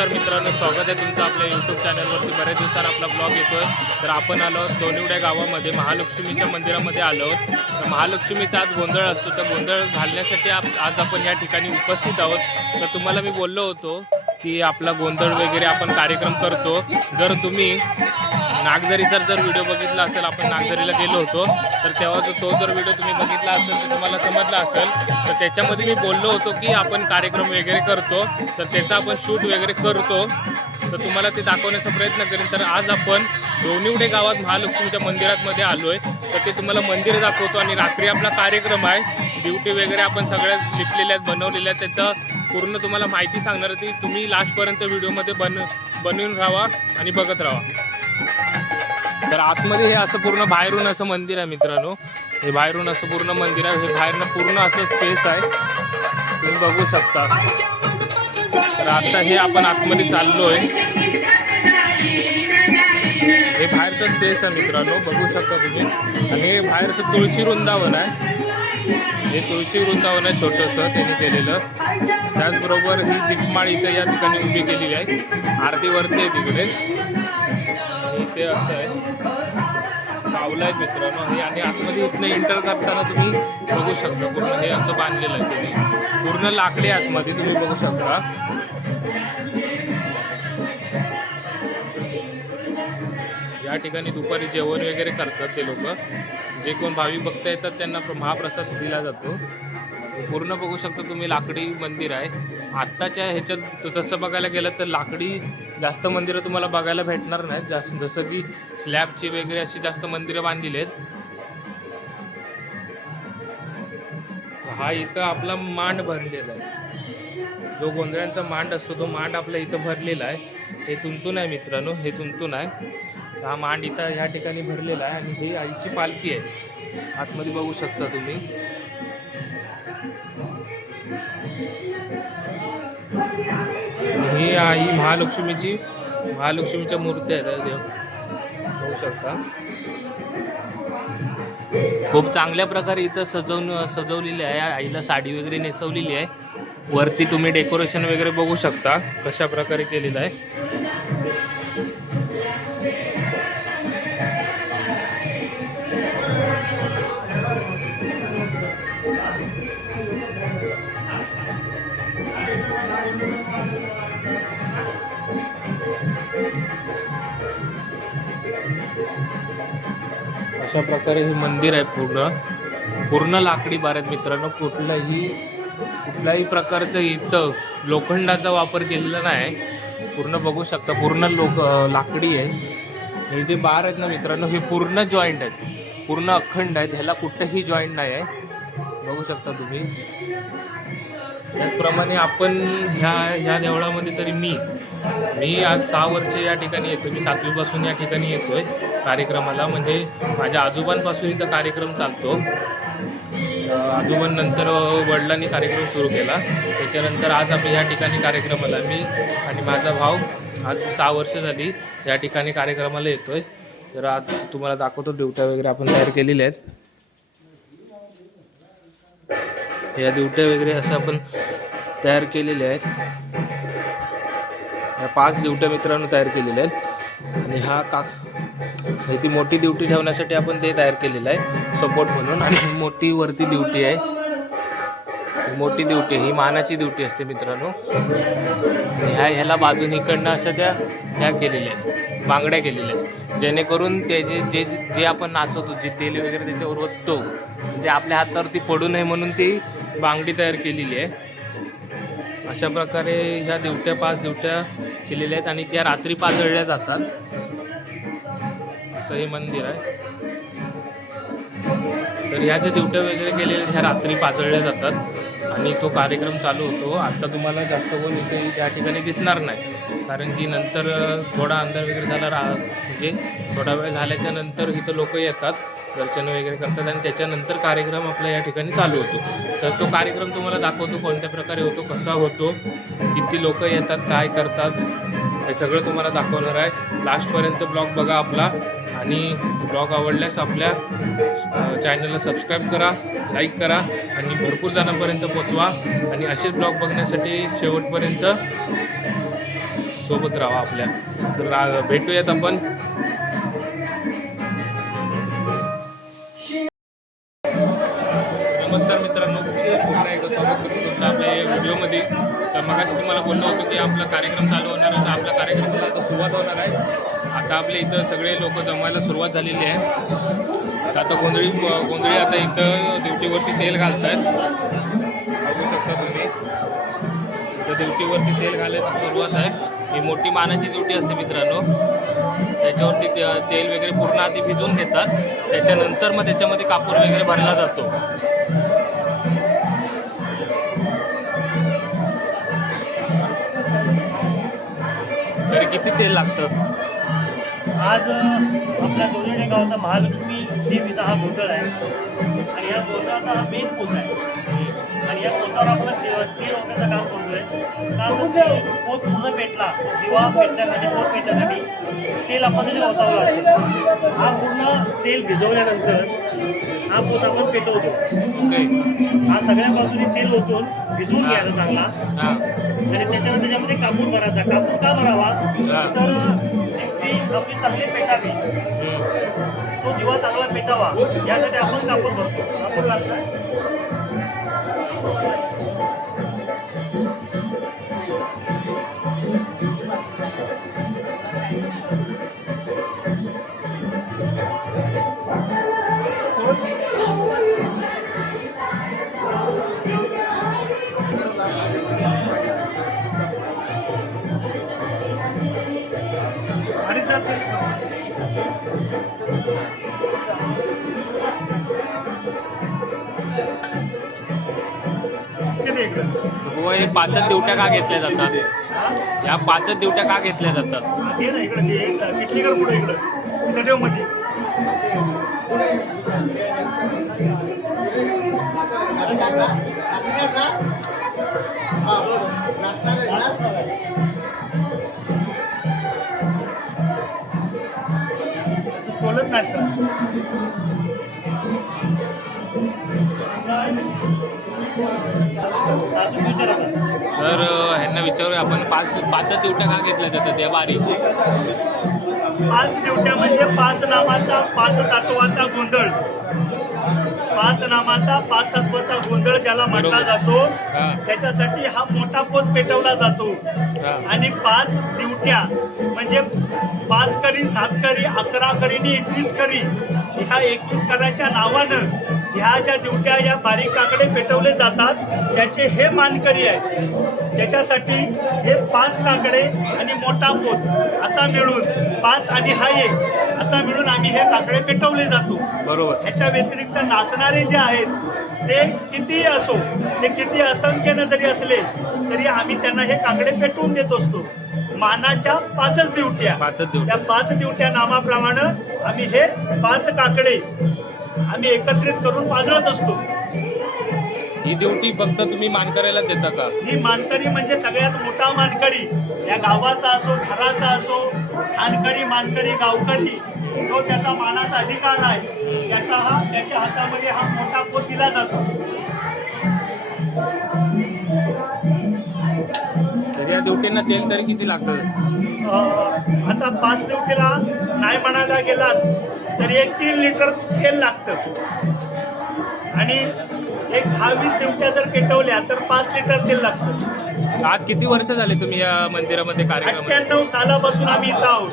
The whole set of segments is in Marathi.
नमस्कार मित्रांनो, स्वागत आहे तुमचं आपल्या यूट्यूब चॅनलवरती। बऱ्याच दिवसांनी आपला ब्लॉग येतोय। तर आपण आलो दोनिवड्या गावामध्ये महालक्ष्मीच्या मंदिरामध्ये आलो। तर महालक्ष्मीचा आज गोंधळ असतो, तर गोंधळ घालण्यासाठी आज आपण या ठिकाणी उपस्थित आहोत। तर तुम्हाला मी बोललो होतो की आपला गोंधळ वगैरे आपण कार्यक्रम करतो। जर तुम्ही नागझरीचा जर व्हिडिओ बघितला असेल, आपण नागझरीला गेलो होतो, तर तेव्हा तो जर व्हिडिओ तुम्ही बघितला असेल तर तुम्हाला समजला असेल। तर त्याच्यामध्ये मी बोललो होतो की आपण कार्यक्रम वगैरे करतो, तर त्याचा आपण शूट वगैरे करतो, तर तुम्हाला ते दाखवण्याचा प्रयत्न करेन। तर आज आपण दोनिवडे गावात महालक्ष्मीच्या मंदिरामध्ये आलोय, तर ते तुम्हाला मंदिर दाखवतो आणि रात्री आपला कार्यक्रम आहे। ड्युटी वगैरे आपण सगळ्या लिपलेल्या आहेत, बनवलेल्या आहेत, त्याचं पूर्ण तुम्हाला माहिती सांगणार आहे। ती तुम्ही लास्टपर्यंत व्हिडिओमध्ये बनवून राहा आणि बघत राहा। तर आतमध्ये हे असं पूर्ण बाहेरून असं मंदिर आहे मित्रांनो, हे बाहेरून असं पूर्ण मंदिर आहे। हे बाहेरनं पूर्ण असं स्पेस आहे, तुम्ही बघू शकता। तर आता हे आपण आतमध्ये चाललोय, हे बाहेरचं स्पेस आहे मित्रांनो, बघू शकता तुम्ही। आणि हे बाहेरचं तुळशी वृंदावन आहे, हे तुळशी वृंदावन आहे छोटंसं त्यांनी केलेलं। त्याचबरोबर ही दीपमाळ इथं या ठिकाणी उभी केलेली आहे, आरतीवरती आहे तिकडे। इथे असं आहे पावलं आहेत मित्रांनो हे, आणि आतमध्ये इथनं एंटर करताना तुम्ही बघू शकता पूर्ण हे असं बांधलेलं आहे त्यांनी, पूर्ण लाकडी आतमध्ये तुम्ही बघू शकता। या ठिकाणी दुपारी जेवण वगैरे करतात ते लोक, जे कोण भाविक भक्त येतात त्यांना महाप्रसाद दिला जातो। पूर्ण बघू शकता तुम्ही लाकडी मंदिर आहे। आत्ताच्या ह्याच्यात तसं बघायला गेलं तर लाकडी जास्त मंदिरं तुम्हाला बघायला भेटणार नाहीत, जास्त जसं की स्लॅबची वगैरे अशी जास्त मंदिरं बांधलेली आहेत। हा इथं आपला मांड भरलेला आहे, जो गोंधळांचा मांड असतो तो मांड आपला इथं भरलेला आहे। हे तुंतून आहे मित्रांनो, हे तुंतून आहे। हा मांड इथं ह्या ठिकाणी भरलेला आहे, आणि ही आईची पालखी आहे, आतमध्ये बघू शकता तुम्ही। ही आई महालक्ष्मीच्या मूर्ती आहेत, देव बघू शकता। खूप चांगल्या प्रकारे इथं सजवलेली आहे, आईला साडी वगैरे नेसवलेली आहे। वरती तुम्ही डेकोरेशन वगैरे बघू शकता कशा प्रकारे केलेलं आहे। अशा प्रकारे हे मंदिर आहे, पूर्ण लाकडी बार आहेत मित्रांनो। कुठल्याही प्रकारचं इथं लोखंडाचा वापर केलेला नाही, पूर्ण बघू शकता पूर्ण लाकडी आहे। हे जे बार आहेत ना मित्रांनो, हे पूर्ण जॉईंट आहेत, पूर्ण अखंड आहेत, ह्याला कुठंही जॉईंट नाही आहे, बघू शकता तुम्ही। त्याचप्रमाणे आपण ह्या देवळामध्ये तरी मी आज 6 वर्ष या ठिकाणी येतो। मी 7वीपासून या ठिकाणी येतोय कार्यक्रमाला, म्हणजे माझ्या आजोबांपासून इथं कार्यक्रम चालतो। आजोबांनंतर वडिलांनी कार्यक्रम सुरू केला, त्याच्यानंतर आज आम्ही या ठिकाणी कार्यक्रमाला, मी आणि माझा भाऊ आज 6 वर्ष झाली या ठिकाणी कार्यक्रमाला येतोय। तर आज तुम्हाला दाखवतो, दिवट्या वगैरे आपण तयार केलेल्या आहेत। या दिवट्या वगैरे असं आपण तयार केलेल्या आहेत, या 5 दिवट्या मित्रांनो तयार केलेल्या आहेत। आणि ती मोठी दिवटी ठेवण्यासाठी आपण ते तयार केलेलं आहे सपोर्ट म्हणून। आणि मोठी वरती दिवटी आहे, मोठी दिवटी ही मानाची दिवटी असते मित्रांनो। ह्याला बाजून इकडनं अशा त्या केलेल्या आहेत, बांगड्या केलेल्या आहेत, जेणेकरून ते जे आपण नाचवतो, जे तेल वगैरे त्याच्यावर ओततो, म्हणजे आपल्या हातावरती पडू नये म्हणून ती बांगडी तयार केलेली आहे। अशा प्रकारे ह्या 5 दिवट्या केलेल्या आहेत, आणि त्या रात्री पाजळल्या जातात। असं हे मंदिर आहे। तर ह्या ज्या दिवट्या वगैरे केलेल्या ह्या रात्री पाजळल्या जातात, आणि तो कार्यक्रम चालू होतो। आता तुम्हाला जास्त कोण इथे त्या ठिकाणी दिसणार नाही, कारण की नंतर थोडा अंधार वगैरे झाला, म्हणजे थोडा वेळ झाल्याच्या नंतर इथं लोक येतात, दर्शन वगैरे करतात, आणि त्याच्यानंतर कार्यक्रम आपल्या या ठिकाणी चालू होतो। तर तो कार्यक्रम तुम्हाला दाखवतो कोणत्या प्रकारे होतो, कसा होतो, किती लोक येतात, काय करतात, हे सगळं तुम्हाला दाखवणार आहे। लास्टपर्यंत ब्लॉग बघा आपला, आणि ब्लॉग आवडल्यास आपल्या चॅनलला सबस्क्राईब करा, लाईक करा, आणि भरपूर जणांपर्यंत पोचवा। आणि असेच ब्लॉग बघण्यासाठी शेवटपर्यंत सोबत राहा आपल्या. तर भेटूयात आपण. नमस्कार मित्रांनो, पुन्हा एकदा स्वागत करतो तुमचं आपल्या व्हिडिओमध्ये. तर मगाशी तुम्हाला बोललो होतो की आपला कार्यक्रम चालू होणार आहे. तर आपल्या कार्यक्रमाला आता सुरुवात होणार आहे. आता आपल्या इथं सगळे लोक जमायला सुरुवात झालेली आहे. तर आता गोंधळी आता इथं ड्युटीवरती तेल घालत आहेत. बघू शकता तुम्ही, तर ड्युटीवरती तेल घालायची सुरुवात आहे. ही मोठी मानाची ड्युटी असते मित्रांनो. त्याच्यावरती तेल वगैरे पूर्ण आधी भिजवून घेतात. त्याच्यानंतर मग त्याच्यामध्ये कापूर वगैरे भरला जातो. तरी किती तेल लागतं? आज आपल्या गोंधळी गावाचा महालक्ष्मी देवीचा हा गोंधळ आहे आणि या गोंधळाचा हा मेन पोत आहे. आणि या पोतावर आपण तेल ओतण्याचं काम करतोय. का पोत पूर्ण पेटला, दिवा पेटण्यासाठी, पोत पेटण्यासाठी तेल आपण त्याच्यात ओतावं लागतं. हा पूर्ण तेल भिजवल्यानंतर हा पोत आपण पेटवतो. ओके. हा सगळ्या बाजूने तेल ओतून भिजवून घ्यायचा चांगला. आणि त्याच्यानंतर त्याच्यामध्ये कापूर भरायचा. कापूर का भरावा तर दिवटी आपली चांगली पेटावी, तो दिवा चांगला पेटावा यासाठी आपण कापूर भरतो. कापूर लागतो. आणि जाते बुवा, हे पाचच दिवट्या का घेतल्या जातात? या पाचच दिवट्या का घेतल्या जातात? हे ना इकडे ते किटली कर पुढे इकडं ठेव मध्ये. तू चोलत नाहीस का? तर ह्यांना विचारूया आपण, पाचच दिवट्या का घेतल्या जातात या बारी? 5 दिवट्या म्हणजे 5 नामाचा 5 तत्वाचा गोंधळ. 5 नामाचा 5 तत्वाचा गोंधळ ज्याला म्हटला जातो, त्याच्यासाठी हा मोठा पोत पेटवला जातो. आणि 5 दिवट्या म्हणजे 5 करी, 7 करी, 11 करी आणि 21 करी. ह्या 21 कराच्या नावानं ह्या ज्या दिवट्या या बारीक काकडे पेटवले जातात, त्याचे हे मानकरी आहे. त्याच्यासाठी हे 5 काकडे आणि मोठा पोत असा मिळून 5 आणि हा 1 असा मिळून आम्ही हे काकडे पेटवले जातो. बरोबर. ह्याच्या व्यतिरिक्त नाचणारे जे आहेत ते कितीही असो, ते किती असंख्येनं जरी असले तरी आम्ही त्यांना हे काकडे पेटवून देत असतो. मानाच्या 5च दिवट्या. त्या 5 दिवट्या नामाप्रमाणे आम्ही हे 5 काकडे आम्ही एकत्रित करून पाजळत असतो. ही ड्युटी फक्त तुम्ही मानकऱ्याला देता का? ही मानकरी म्हणजे सगळ्यात मोठा मानकरी, या गावाचा असो, घराचा असो, खानकरी, मानकरी, गावकरी, जो त्याचा मानाचा अधिकार आहे त्याच्या हातामध्ये हा मोठा पोत दिला जातो. तर या ड्युटींना तेल तरी किती लागतं? आता 5 दिवटीला नाही म्हणायला गेलात तरी 3 लिटर तेल लागतं. आणि 10-20 दिवट्या जर पेटवल्या तर 5 लिटर तेल लागतं. आज किती वर्ष झाले तुम्ही या मंदिरामध्ये कार्यक्रम? 98 सालापासून आम्ही इथं आहोत.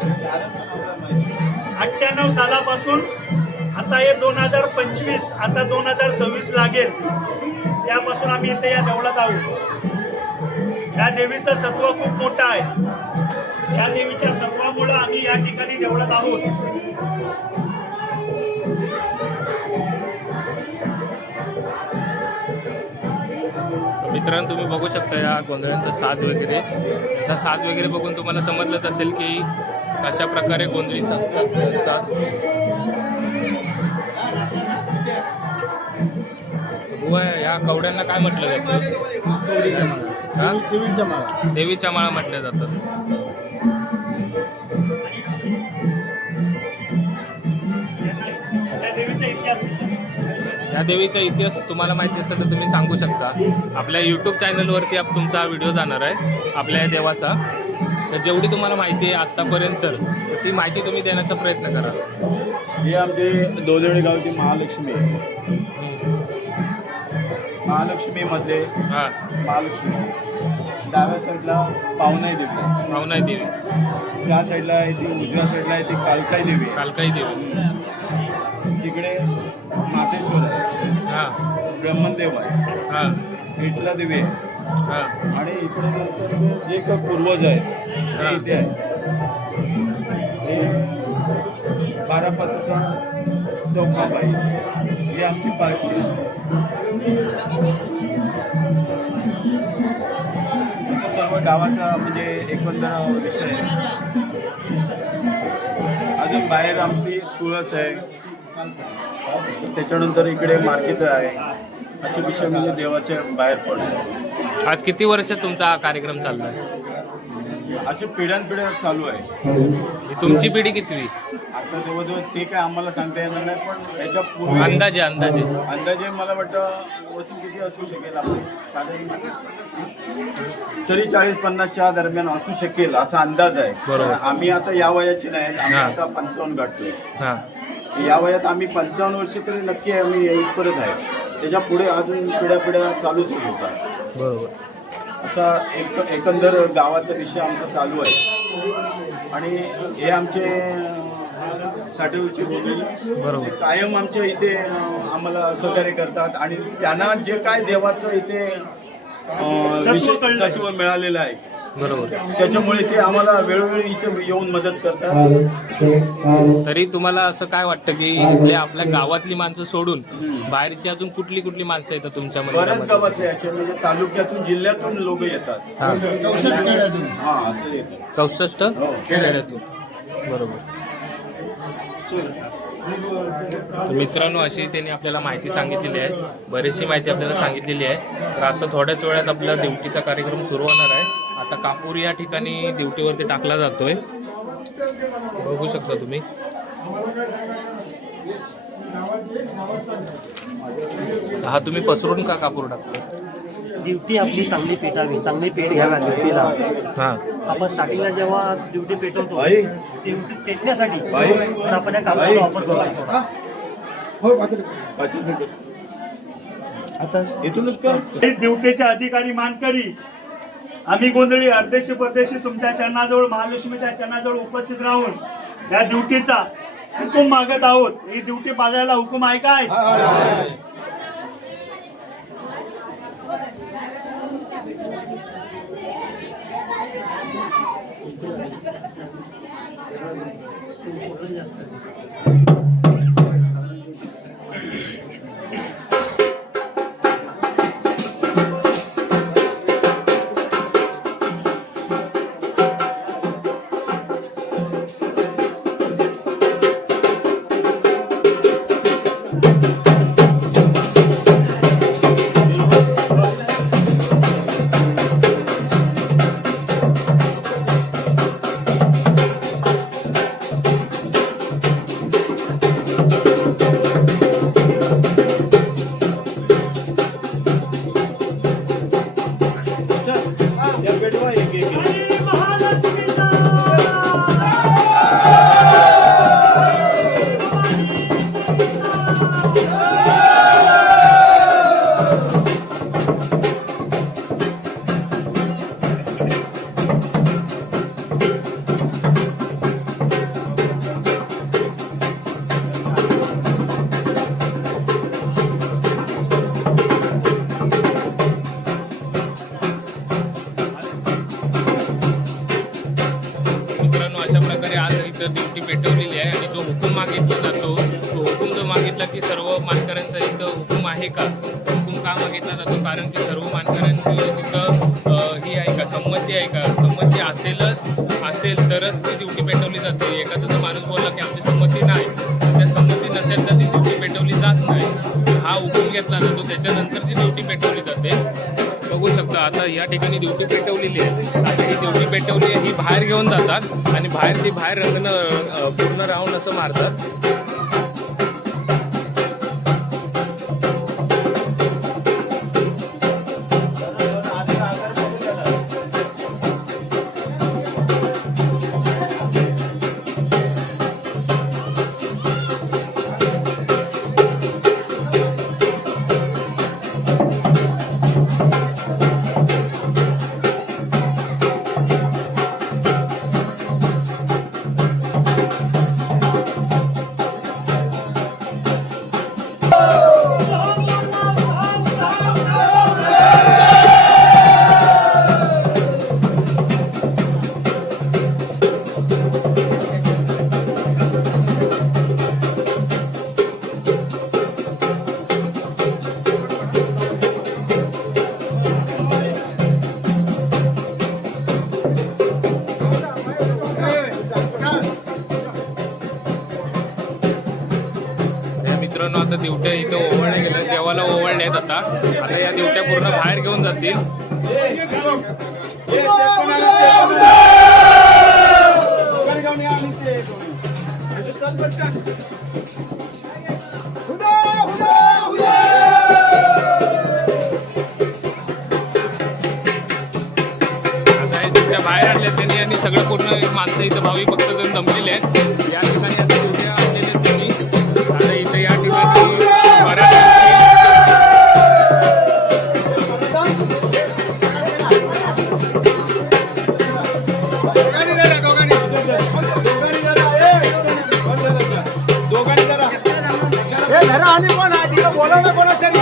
98 सालापासून आता हे 2025, आता 2026 लागेल, त्यापासून आम्ही इथे या देवळात आहोत. या देवीचं सत्व खूप मोठं आहे. या देवीच्या सत्वामुळे आम्ही या ठिकाणी देवळात आहोत. मित्रांनो, तुम्ही बघू शकता या गोंधळांचा साज वगैरे. याचा साज वगैरे बघून तुम्हाला समजलंच असेल की कशा प्रकारे गोंधळी असतात. बुवा, या कवड्यांना काय म्हटलं जातं? देवीच्या माळा म्हटल्या जातात. या देवीचा इतिहास तुम्हाला माहिती असेल तर तुम्ही सांगू शकता. आपल्या यूट्यूब चॅनलवरती तुमचा व्हिडिओ जाणार आहे आपल्या या देवाचा. तर जेवढी तुम्हाला माहिती आहे आत्तापर्यंत तर ती माहिती तुम्ही देण्याचा प्रयत्न करा. ही आमची दोलेवडी गावची महालक्ष्मी आहे. महालक्ष्मीमध्ये हां, महालक्ष्मी डाव्या साईडला पावनाई देवी आहे. भावना देवी, त्या साईडला आहे ती, उजव्या साईडला आहे ती कालकाई देवी आहे. कालकाई देवी. तिकडे मातेश्वर आहे, हां ब्रह्मदेव आहे, हां विठला देवी आहे हां आणि इकडे नंतर जे काही पूर्वज आहे ते इथे आहे. हे 12-5चा चौकाप आहे. ही आमची पालखी आहे. असं सर्व गावाचा म्हणजे एकंदर विषय आहे. अजून बाहेर आमची तुळस आहे, त्याच्यानंतर इकडे मार्केचं आहे. असे विषय म्हणजे देवाच्या बाहेर पडले. आज किती वर्ष तुमचा हा कार्यक्रम चाललाय? असे पिढ्यानपिढ्या चालू आहे. ही तुमची पिढी कितवी? आता जवळजवळ ते काय आम्हाला सांगता येणार नाही, पण याच्या पूर्वी अंदाजे अंदाजे मला वाटतं वसूल किती असू शकेल आपण साधारण तरी 40-50च्या दरम्यान असू शकेल असा अंदाज आहे. बरोबर. आम्ही आता या वयाचे नाही, आम्ही हा. आता 55 गाठतोय. हां या वयात आम्ही 55 वर्ष तरी नक्की आम्ही इथपर्यंत आहे. त्याच्या पुढे अजून पिढ्या चालूच होतात. बरोबर. असा एकंदर गावाचा विषय आमचा चालू आहे. आणि हे आमचे साठेवरची बोलणी बरोबर. कायम आमच्या इथे आम्हाला सहकार्य करतात आणि त्यांना जे काय देवाचं इथे सत्व मिळालेलं आहे बरोबर. त्याच्यामुळे ते आम्हाला वेळोवेळी इथे येऊन मदत करतात. तरी तुम्हाला असं काय वाटतं की इथल्या आपल्या गावातली माणसं सोडून बाहेरची अजून कुठली कुठली माणसं येतात तुमच्या बऱ्याच मंदिरामध्ये? गावातले असे म्हणजे तालुक्यातून जिल्ह्यातून लोक येतात. हां, हा असं येतात. 64 हो. खेड्यातून. बरोबर. तर मित्रांनो, अशी त्यांनी आपल्याला माहिती सांगितलेली आहे, बरीचशी माहिती आपल्याला सांगितलेली आहे. तर आता थोड्याच वेळात आपला ड्युटीचा कार्यक्रम सुरू होणार आहे. आता कापूर या ठिकाणी ड्युटीवरती टाकला जातोय, बघू शकता तुम्ही. हा तुम्ही पसरून का कापूर टाकता? ड्युटी आपली चांगली पेटावी, चांगली पेट घ्यावी ड्युटीला. हां आपण स्टार्टिंगला जेव्हा ड्युटी पेटवतो बाई. ड्युटी पेटण्यासाठी बाई. तर आपण या कामाचा वापर करतो. आता इथूनच का ड्युटीचे अधिकारी मानकरी आम्ही गोंधळी अर्धेशी परदेशी तुमच्या चरणाजवळ, महालक्ष्मीच्या चरणाजवळ उपस्थित राहून या ड्युटीचा हुकूम मागत आहोत. ही ड्युटी पाजायला हुकूम आहे काय? ड्युटी पेटवलेली आहे आणि जो हुकूम मागितला जातो, तो हुकूम जो मागितला की सर्व मानकऱ्यांचा इथं हुकूम आहे का? हुकूम का मागितला जातो? कारण की सर्व मानकऱ्यांची तिथं ही आहे का, संमती आहे का? संमती असेल तरच ती ड्युटी पेटवली जाते. एखादा जर माणूस बोलला की आमची संमती नाही, त्या संमती नसेल तर ती ड्युटी पेटवली जात नाही. हा हुकूम घेतला जातो, त्याच्यानंतर ती ड्युटी पेटवली जाते. बघू शकता आता या ठिकाणी ड्युटी पेटवलेली आहे. आता ही ड्युटी पेटवली आहे, ही बाहेर घेऊन जातात आणि बाहेर रंगणं पूर्ण राऊंड असं मारतात. दिवट्या इथं ओवळल्या गेल्या, देवाला ओवळल्या आहेत. आता या दिवट्या पूर्ण बाहेर घेऊन जातील. आता हे दिवट्या बाहेर आणल्या त्यांनी आणि सगळं पूर्ण माणसं इथं भाविक भक्त जण जमलेले आहेत. या ठिकाणी आता दिवट्या आणलेले आहेत त्यांनी. आता इथं या ठिकाणी बऱ्याच आणि कोण आहे तिथं बोला ना कोणा तरी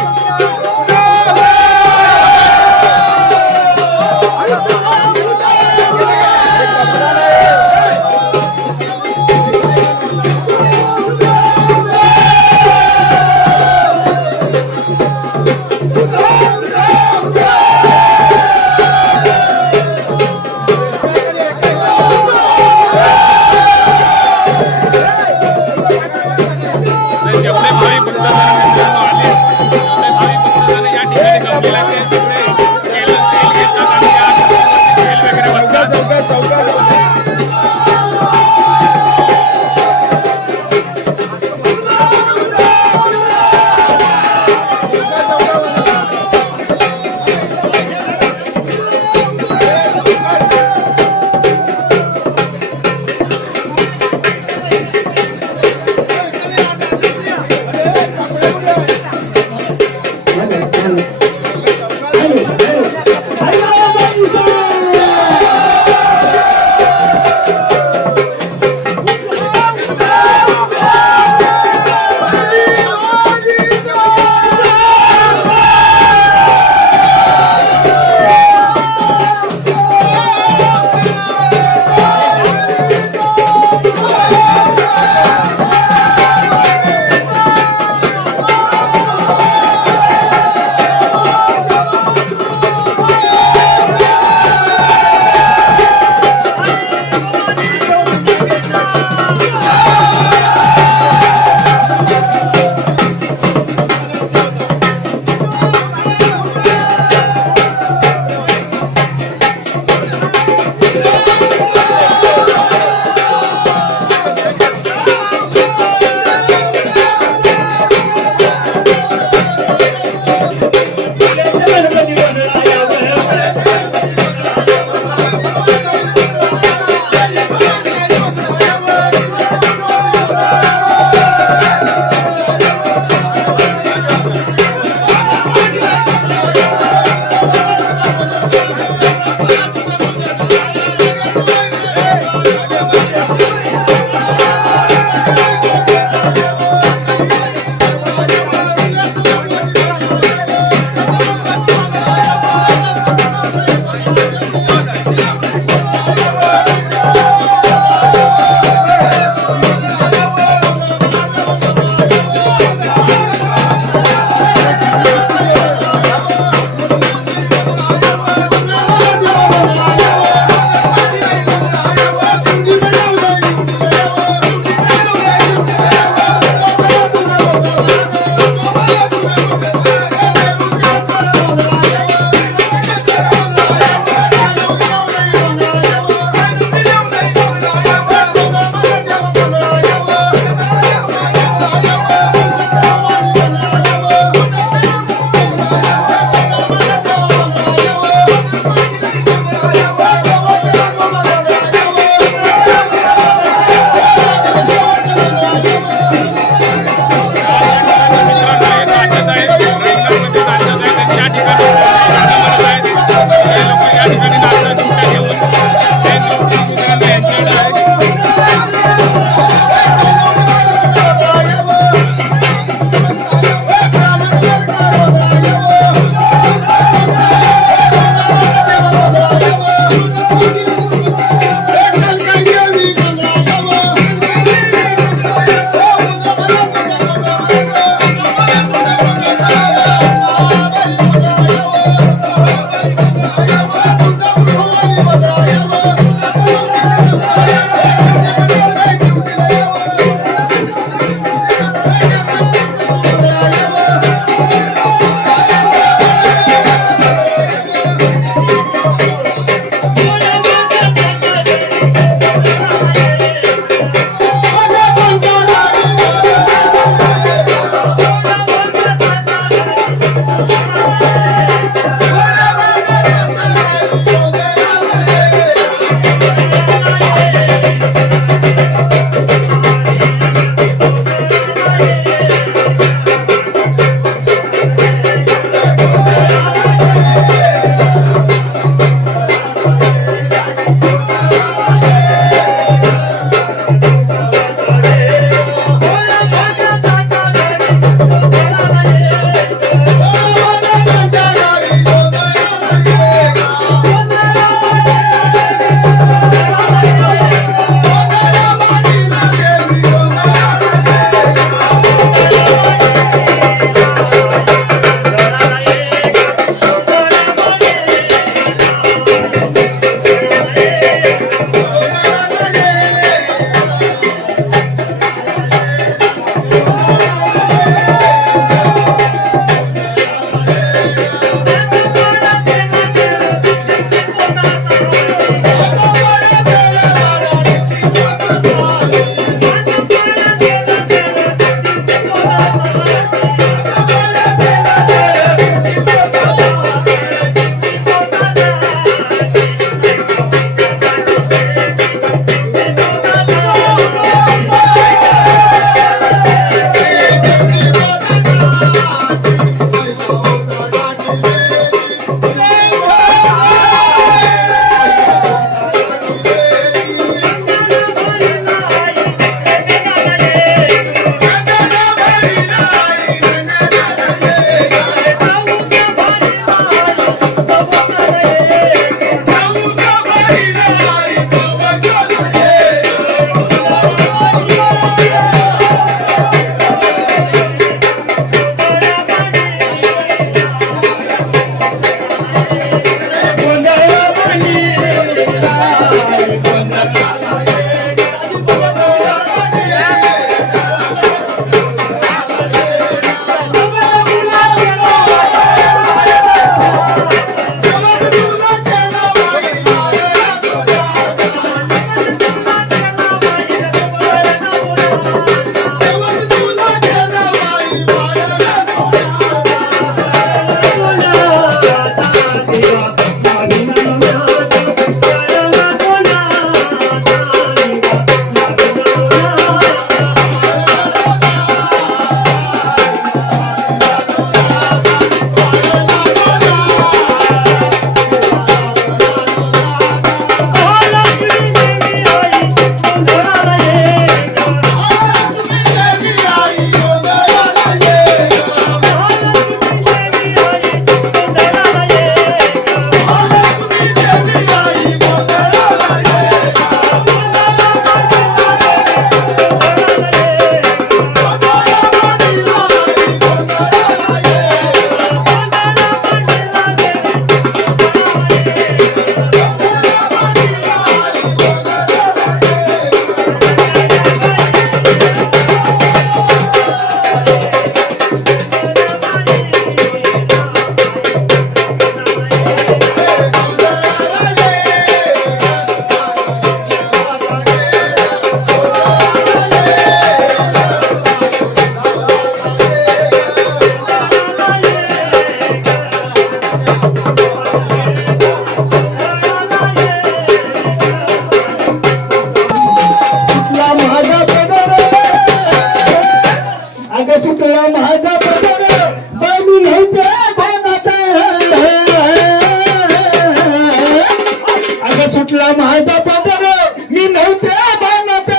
सुटला माझा पदर मी नव्हते बनते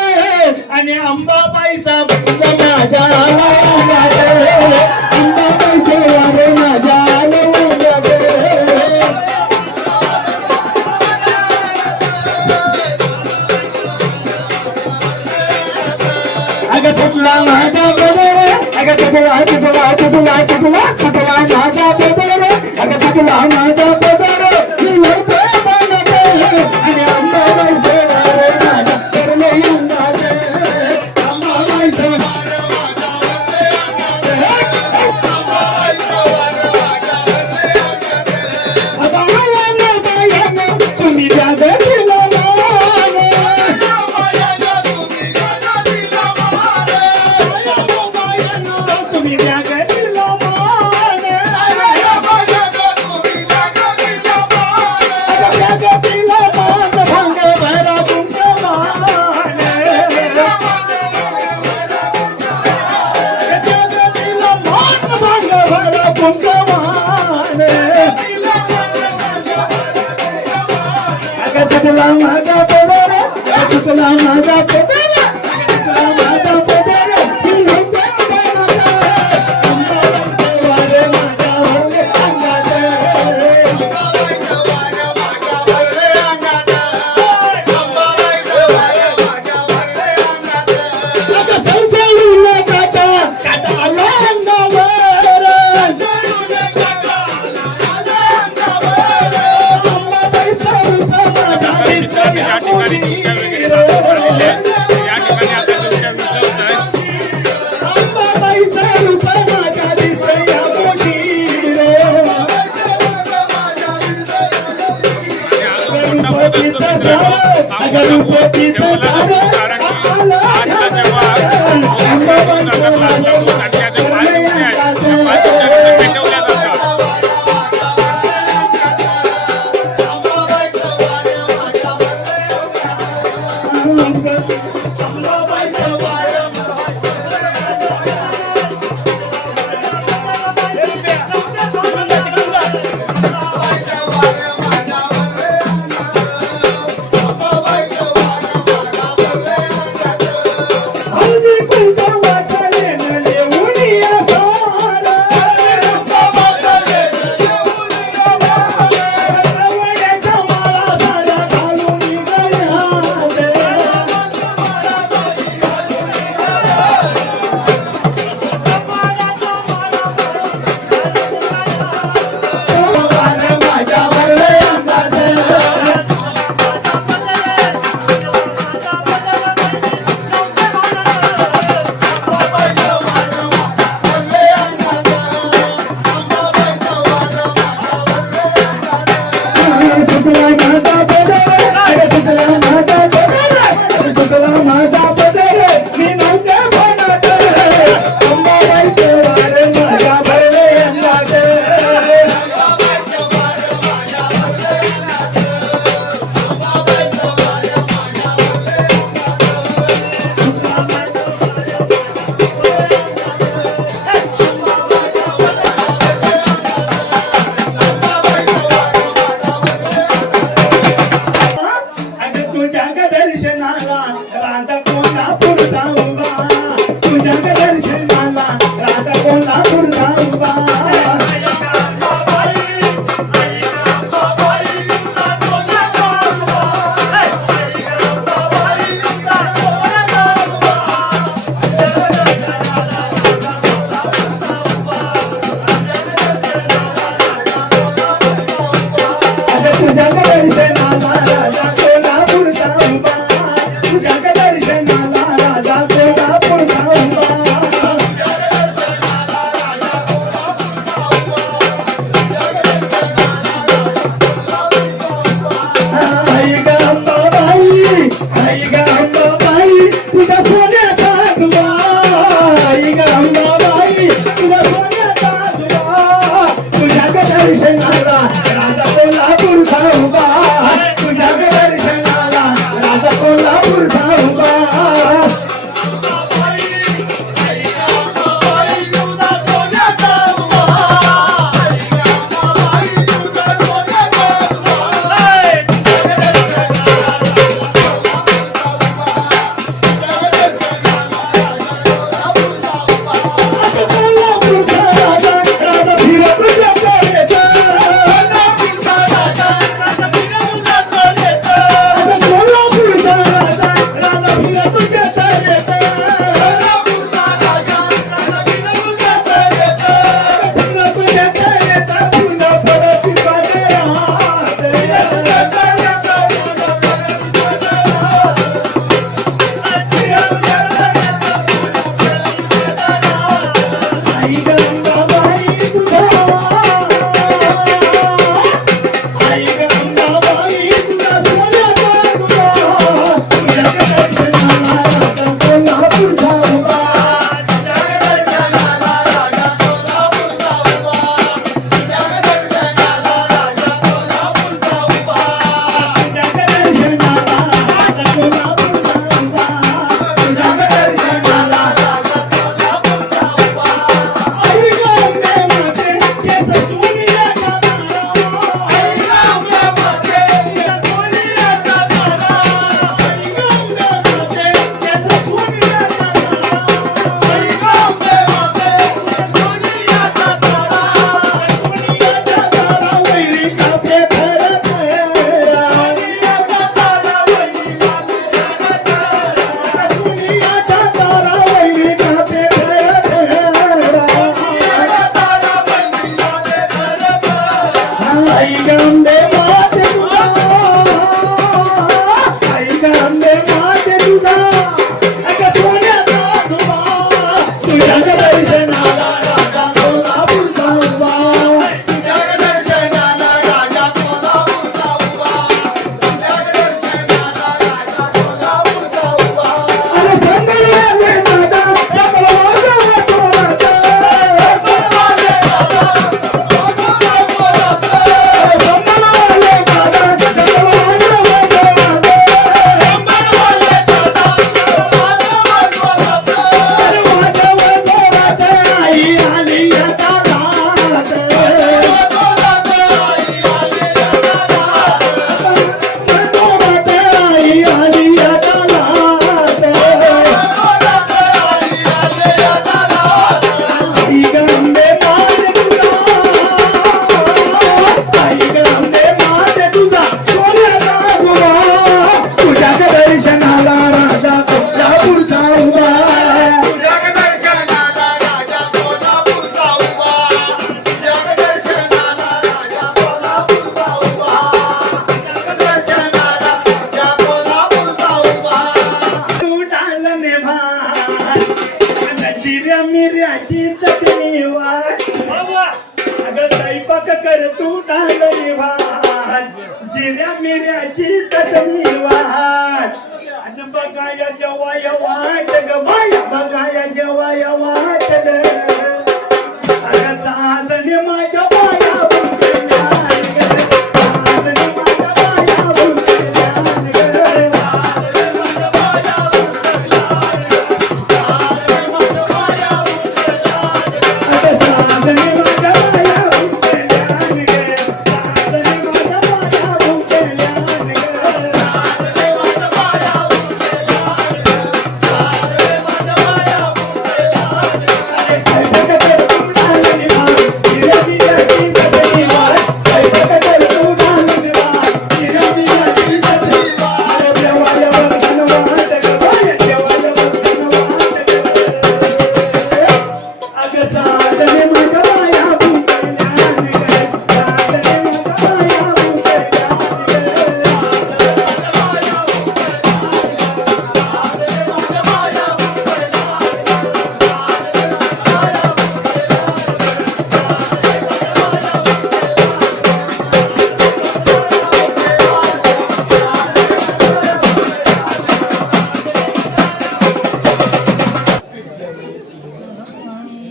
आणि अंबाबाईचा बंद माझ्या अंबाबाईचे वारे माझ्या अगं सुटला माझा पदर अगं सुटला सुटला सुटला सुटला सुटला माझा पदर अगं सुटला माझा पदर मी नव्हते बनते आणि अंबाबाईचे वारे माझ्या करले अंगाचे अंबाबाईचे तुम्ही जाग दिला तुम्ही जाग दिला भांग भरा तुमच्या भांग भरा तुमच्या सुटला माझा पदर सुटला माझा पदर सुटला माझा पदर मी नव्हते अंबाबाईचे वारे माझ्या होले अंगाचे आता संसारीला काटा काटा आला अंगावर अंबाबाईचा रूप माझा मित्रांनो, या ठिकाणी तुमच्या वगैरे दाखल पडलेले आहेत. या ठिकाणी आता तुमच्या विचारत आहे अंबाबाईचा रूप माझ्या दिसया मोठी रे गणपतीचा कारण की आता जेव्हा पेटवल्या जातात. बघाया जेव्हा वाट ग बाया बघाया जेव्हा वाट ग अगं साजने माझ्या बाया बुंकल्या ग. साजने माझ्या बाया बुंकल्या ग. साजने माझ्या बाया बुंकल्या ग. साजने माझ्या बाया बुंकल्या ग. अगं साजने माझ्या बाया बुंकल्या ग. साजने माझ्या बाया बुंकल्या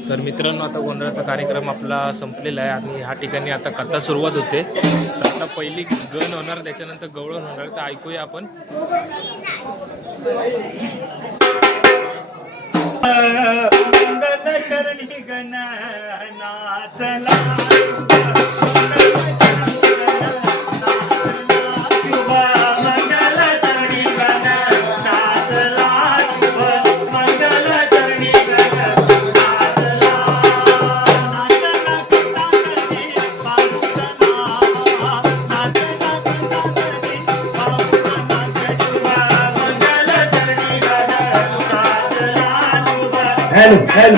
तर मित्रांनो आता गोंधळाचा कार्यक्रम आपला संपलेला आहे आणि ह्या ठिकाणी आता कथा सुरुवात होते. तर आता पहिली गण होणार, त्याच्यानंतर गवळण होणार. तर ऐकूया आपण. मंगल चरणी गण नाचला हेलो हेलो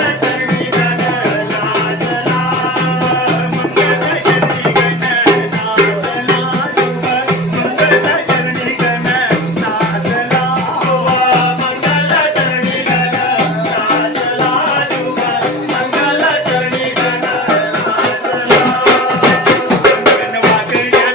गणवागण्या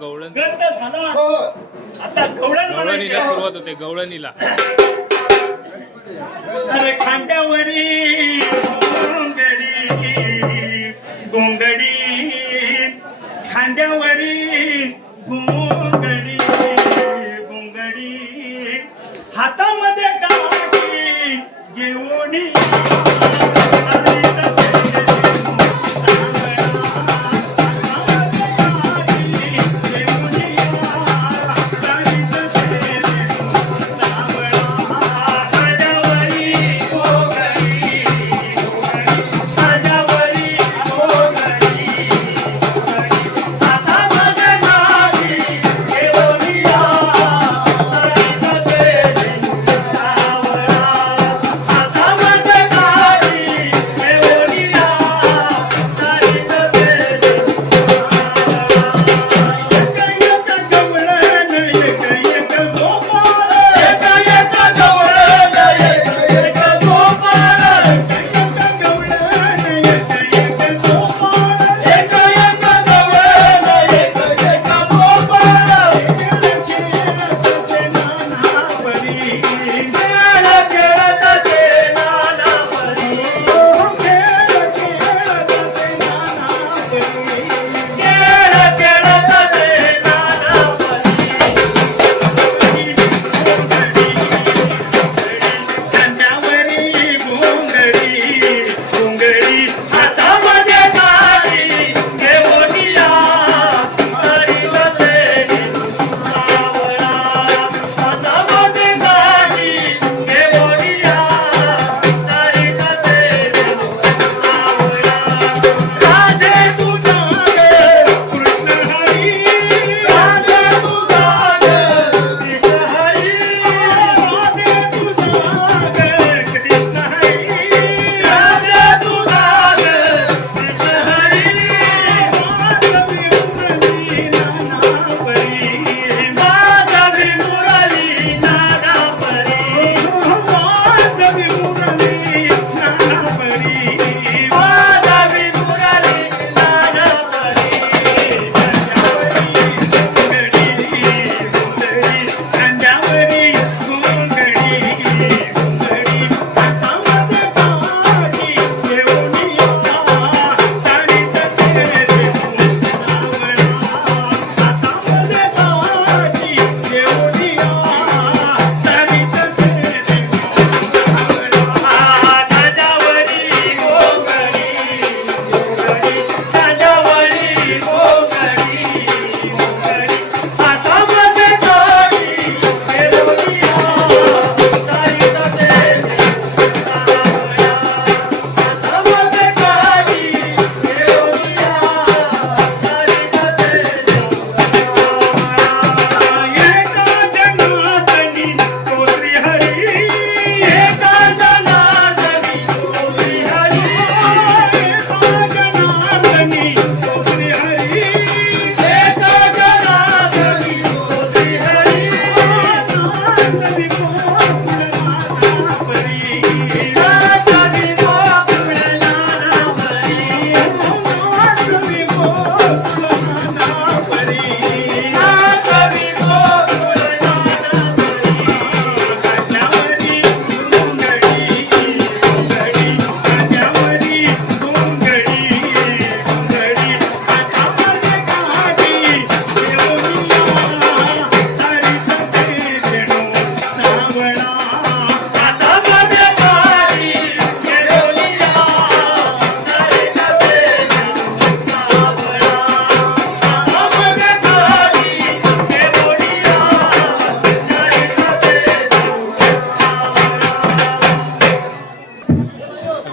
गवळण गण तर झाला हो आता गवळण गवळणीला म्हणायची. सुरुवात होते गवळणीला. अरे खांद्यावरी गोंगडी गोंगडी खांद्यावरी गोंगडी गोंगडी हातामध्ये काठी घेऊन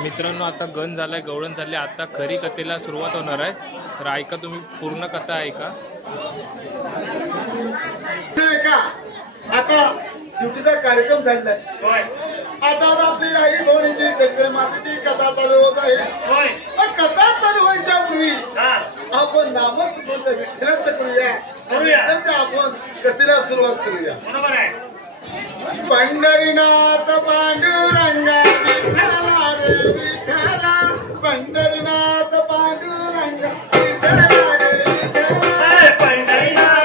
मित्रांनो आता गण झालाय गवळण झाले आता खरी कथेला सुरुवात होणार आहे तर ऐका तुम्ही पूर्ण कथा ऐका आता ड्युटीचा कार्यक्रम झालेला आहे होय आता आपली आई भवानीची जगदे मातेची कथा चालू होत आहे होय पण कथा चालू व्हायच्या पूर्वी हा आपण नामस्मरण विठ्ठलाचं करूया करूया. नंतर आपण कथेला सुरुवात करूया बरोबर आहे पंढरीनाथ पांडुरंगा विठ्ठला रे विठ्ठला पंढरीनाथ पांडुरंगा विठ्ठला रे विठ्ठला पंढरीनाथ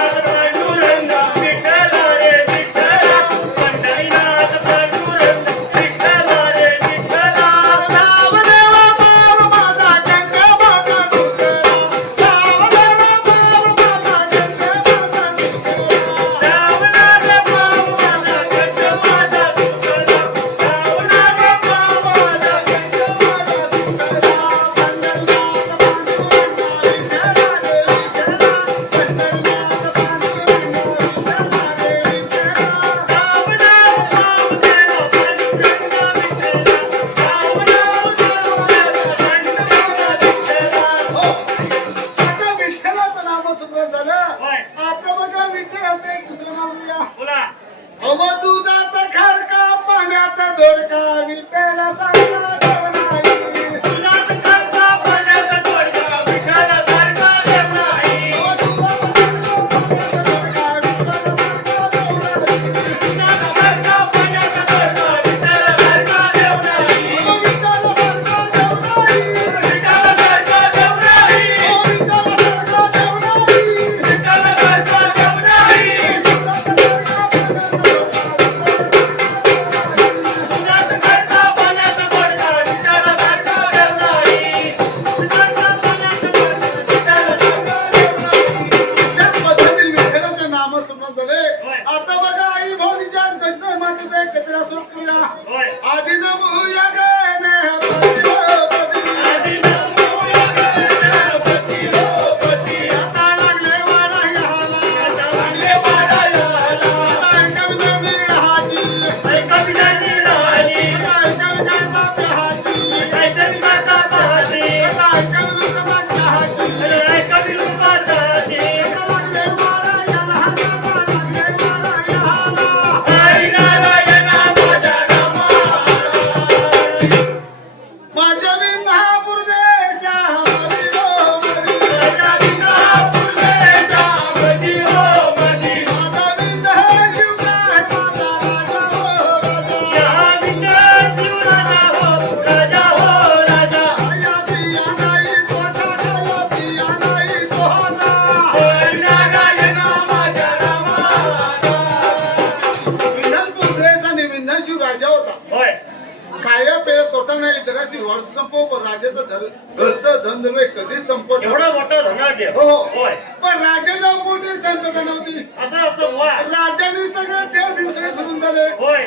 राजाचं घरचं धनदर्व कधीच संपत नाही. एवढा मोठा धनाढ्य. हो होय. पण राजाच्या पोटी संतता नव्हती. असं असतं बुवा. राजाने सगळं देव बिवसळे फिरून झाले. होय.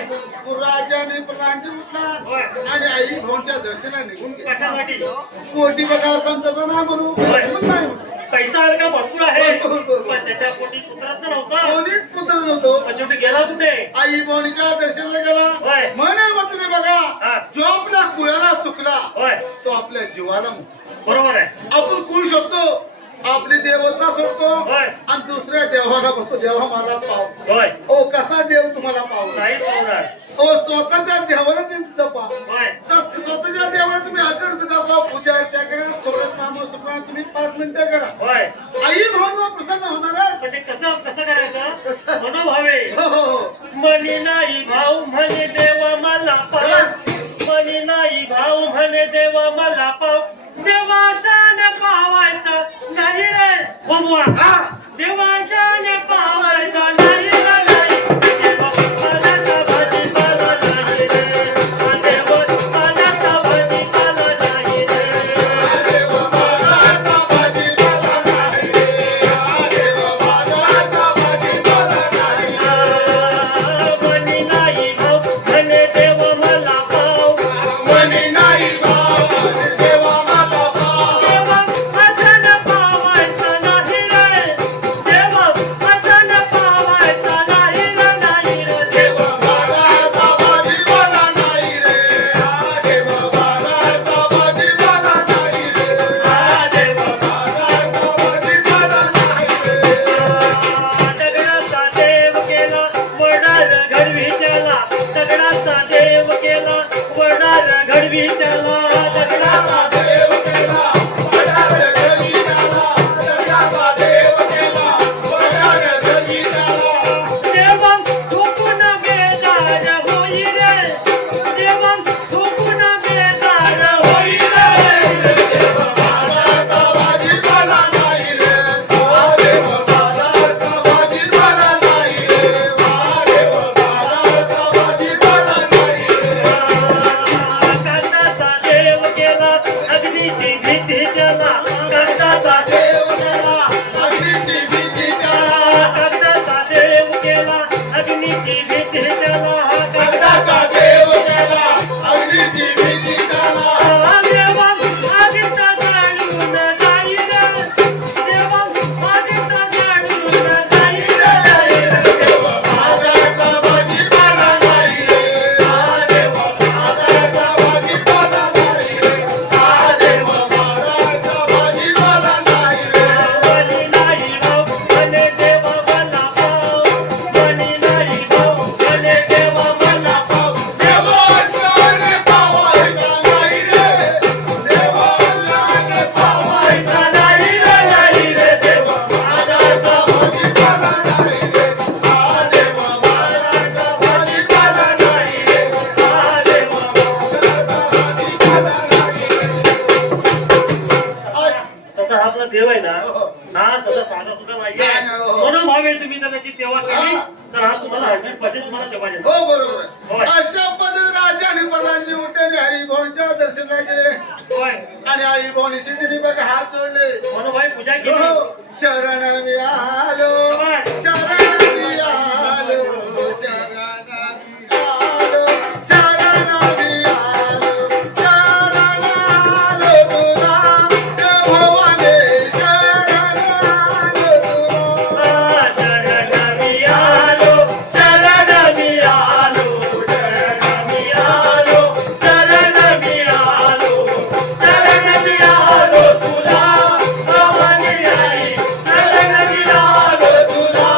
राजाने प्रांती उठला होय. आणि आई भाऊच्या दर्शना निघून गेला. कशासाठी? पोटी बघा संतता ना म्हणू होय. मग नाही म्हणू. पैसा आहे का भरपूर आहे, भरपूर. पण त्याच्या पोटी पुत्रच नव्हतं. कोणीच पुत्र नव्हतो. पण शेवटी गेला कुठे? आई भाऊनिका दर्शनाला गेला. होय. म्हणे मात्र हा. बघा जो आपल्या कुळाला चुकला होय. तो आपल्या जीवाला मुक्त. बरोबर आहे. आपण कुळ शोधतो, आपली देवता सोडतो होय. आणि दुसऱ्या देवाला बसतो. देवा मला पाव. होय. ओ कसा देव तुम्हाला पाव नाही पावणार. ओ स्वतःच्या देवाला तुम्ही जपा. होय. स्वतःच्या देवाला तुम्ही अगरबत्ती दाखवा, पूजा अर्चा करा, थोडं नामस्मरण तुम्ही 5 मिनिटं करा. होय. आई भाऊ प्रसन्न होणार आहे. म्हणजे कसं कसं करायचं? कसं? मनोभावे. हो हो हो. मनी नाही भाऊ म्हणे देवा मला पाव. मनी नाही भाऊ म्हणे देवा मला पाव. देवाशाने पावायचा नाही रे बबुआ. हा. देवाशाने पावायचा नाही रे नाही. देवा पाण्याचा भाजीपाला नाही रे. देवा पाण्याचा भाजीपाला नाही रे. देवा बाळाचा भाजीपाला नाही रे. देवा बाळाचा भाजीपाला नाही रे. मनी नाही भाऊ म्हणे देवा मला पाव. मनी नाही भाव म्हणे देवा मला पाव. देवा अजून पावायचा नाही रे. देवा अजून पावायचा नाही रे नाही रे. देवा बाळाचा भाजीपाला नाही रे. देवा बाळाचा भाजीपाला नाही रे. देवा बाळाचा भाजीपाला नाही रे. दगडाचा देव केला वडार घडवी त्याला. दगडाचा देव केला वडार घडवी त्याला. दगडाचा देव केला वडार घरी त्याला. दगडाचा देव केला वडार घरी त्याला. देवा ठोकून बेजार होई रे. देवा ठोकून बेजार होई रे. देवा बाळाचा भाजीपाला नाही रे. देवा बाळाचा भाजीपाला नाही रे. देवा बाळाचा भाजीपाला नाही रे. कांदाचा देव केला अग्नीची भीती त्याला. कांदाचा देव केला अग्नीची भीती त्याला. कांदाचा देव केला अग्नीची भीती त्याला. जगदाचा देव केला अग्नीची भीती त्याला. देवा आगीचा जाळून जाई रे. देवा आगीचा जाळून जाई रे. देवा बाळाचा भाजीपाला नाही रे. देवा बाळाचा भाजीपाला नाही रे. देवा बाळाचा भाजीपाला नाही रे. मनी नाही भाऊ म्हणे देवा मला पाव. मनी नाही भाऊ म्हणे देवा मला पाव. देवाने पावायचा नाही रे. देवाने पावायचा नाही रे. नाही रे. देवा बाळाचा भाजीपाला नाही रे. देवा बाळाचा भाजीपाला नाही रे. देवा बाळाचा भाजीपाला नाही रे. तसा हा आपला देव आहे ना, हा सगळं साधा सुद्धा नाहीये. नाही, हो. म्हणून भावे तुम्ही त्याची सेवा केली हा. तर हा तुम्हाला 100% तुम्हाला सेवा देतो. हो बरोबर होय. आहे. अशा पद्धतीने राजाने प्रधानजी उठले आई भाऊच्या दर्शनाला गेले होय. आणि आई भाऊनीशी तिने बघा हात जोडले. म्हणून भाई पूजा केली. हो, शरण मी आलो, शरण मी आलो, शरण मी आलो, शरण मी आलो, शरण आलो तुला, देव भवाने, शरण आलो तुला. शरण मी आलो, शरण मी आलो, शरण मी आलो, शरण मी आलो, शरण मी आलो तुला. भवानी आई, शरण मी आलो तुला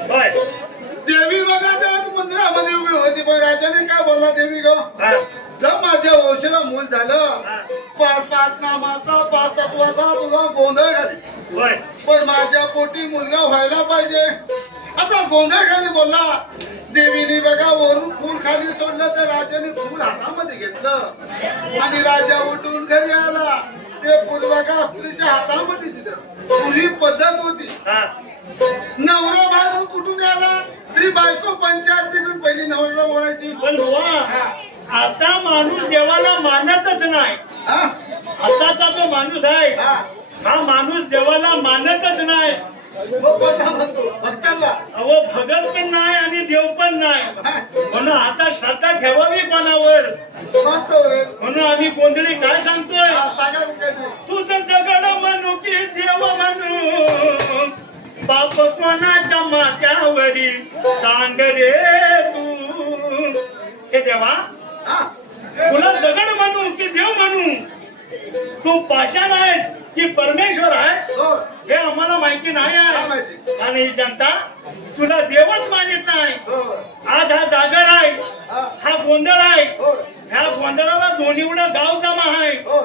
होय देवी बघा त्या मंदिरामध्ये उभी होती पण राजाने काय बोलला देवी ग हा. जर माझ्या वंशाला मूल झालं हा. पाच नामाचा 5 तत्वाचा तुला गोंधळ घाली होय पण माझ्या पोटी मुलगा व्हायला पाहिजे आता गोंधळ खाली बोलला देवीने बघा वरून फूल खाली सोडलं तर राजाने फूल हातामध्ये घेतलं आणि राजा उठून घरी आला ते फूल बघा स्त्रीच्या हातामध्ये दिलं पूर्वी पद्धत होती हा. नवरा बाहेरून कुठून आला तरी बायको पंचायत तिकडून पहिली नवऱ्याला बोलायची पण बुवा आता माणूस देवाला मानतच नाही. हा? आताचा जो माणूस आहे हा. हा माणूस देवाला मानतच नाही. मग कोणता म्हणतो भक्तांना अहो भगत पण नाही आणि देव पण नाही हा. म्हणून आता श्रद्धा ठेवावी कोणावर माणसावर आहे. म्हणून आम्ही गोंधळी काय सांगतोय हा, सांगा मग काय ते. तुझं दगड म्हणू की देव म्हणू बाप कोणाच्या माथ्यावरी सांग रे तू हे देवा हा? तुला दगड म्हणू की देव म्हणू तू पाषाण आहेस की परमेश्वर आहेस हो. हे आम्हाला माहिती नाही काय आहे माहिती? आणि ही जनता तुला देवच मानित नाही. हो. आज हा जागर आहे हा. हा गोंधळ आहे हो. ह्या गोंधळाला दोन्ही गाव जमा आहे. हो.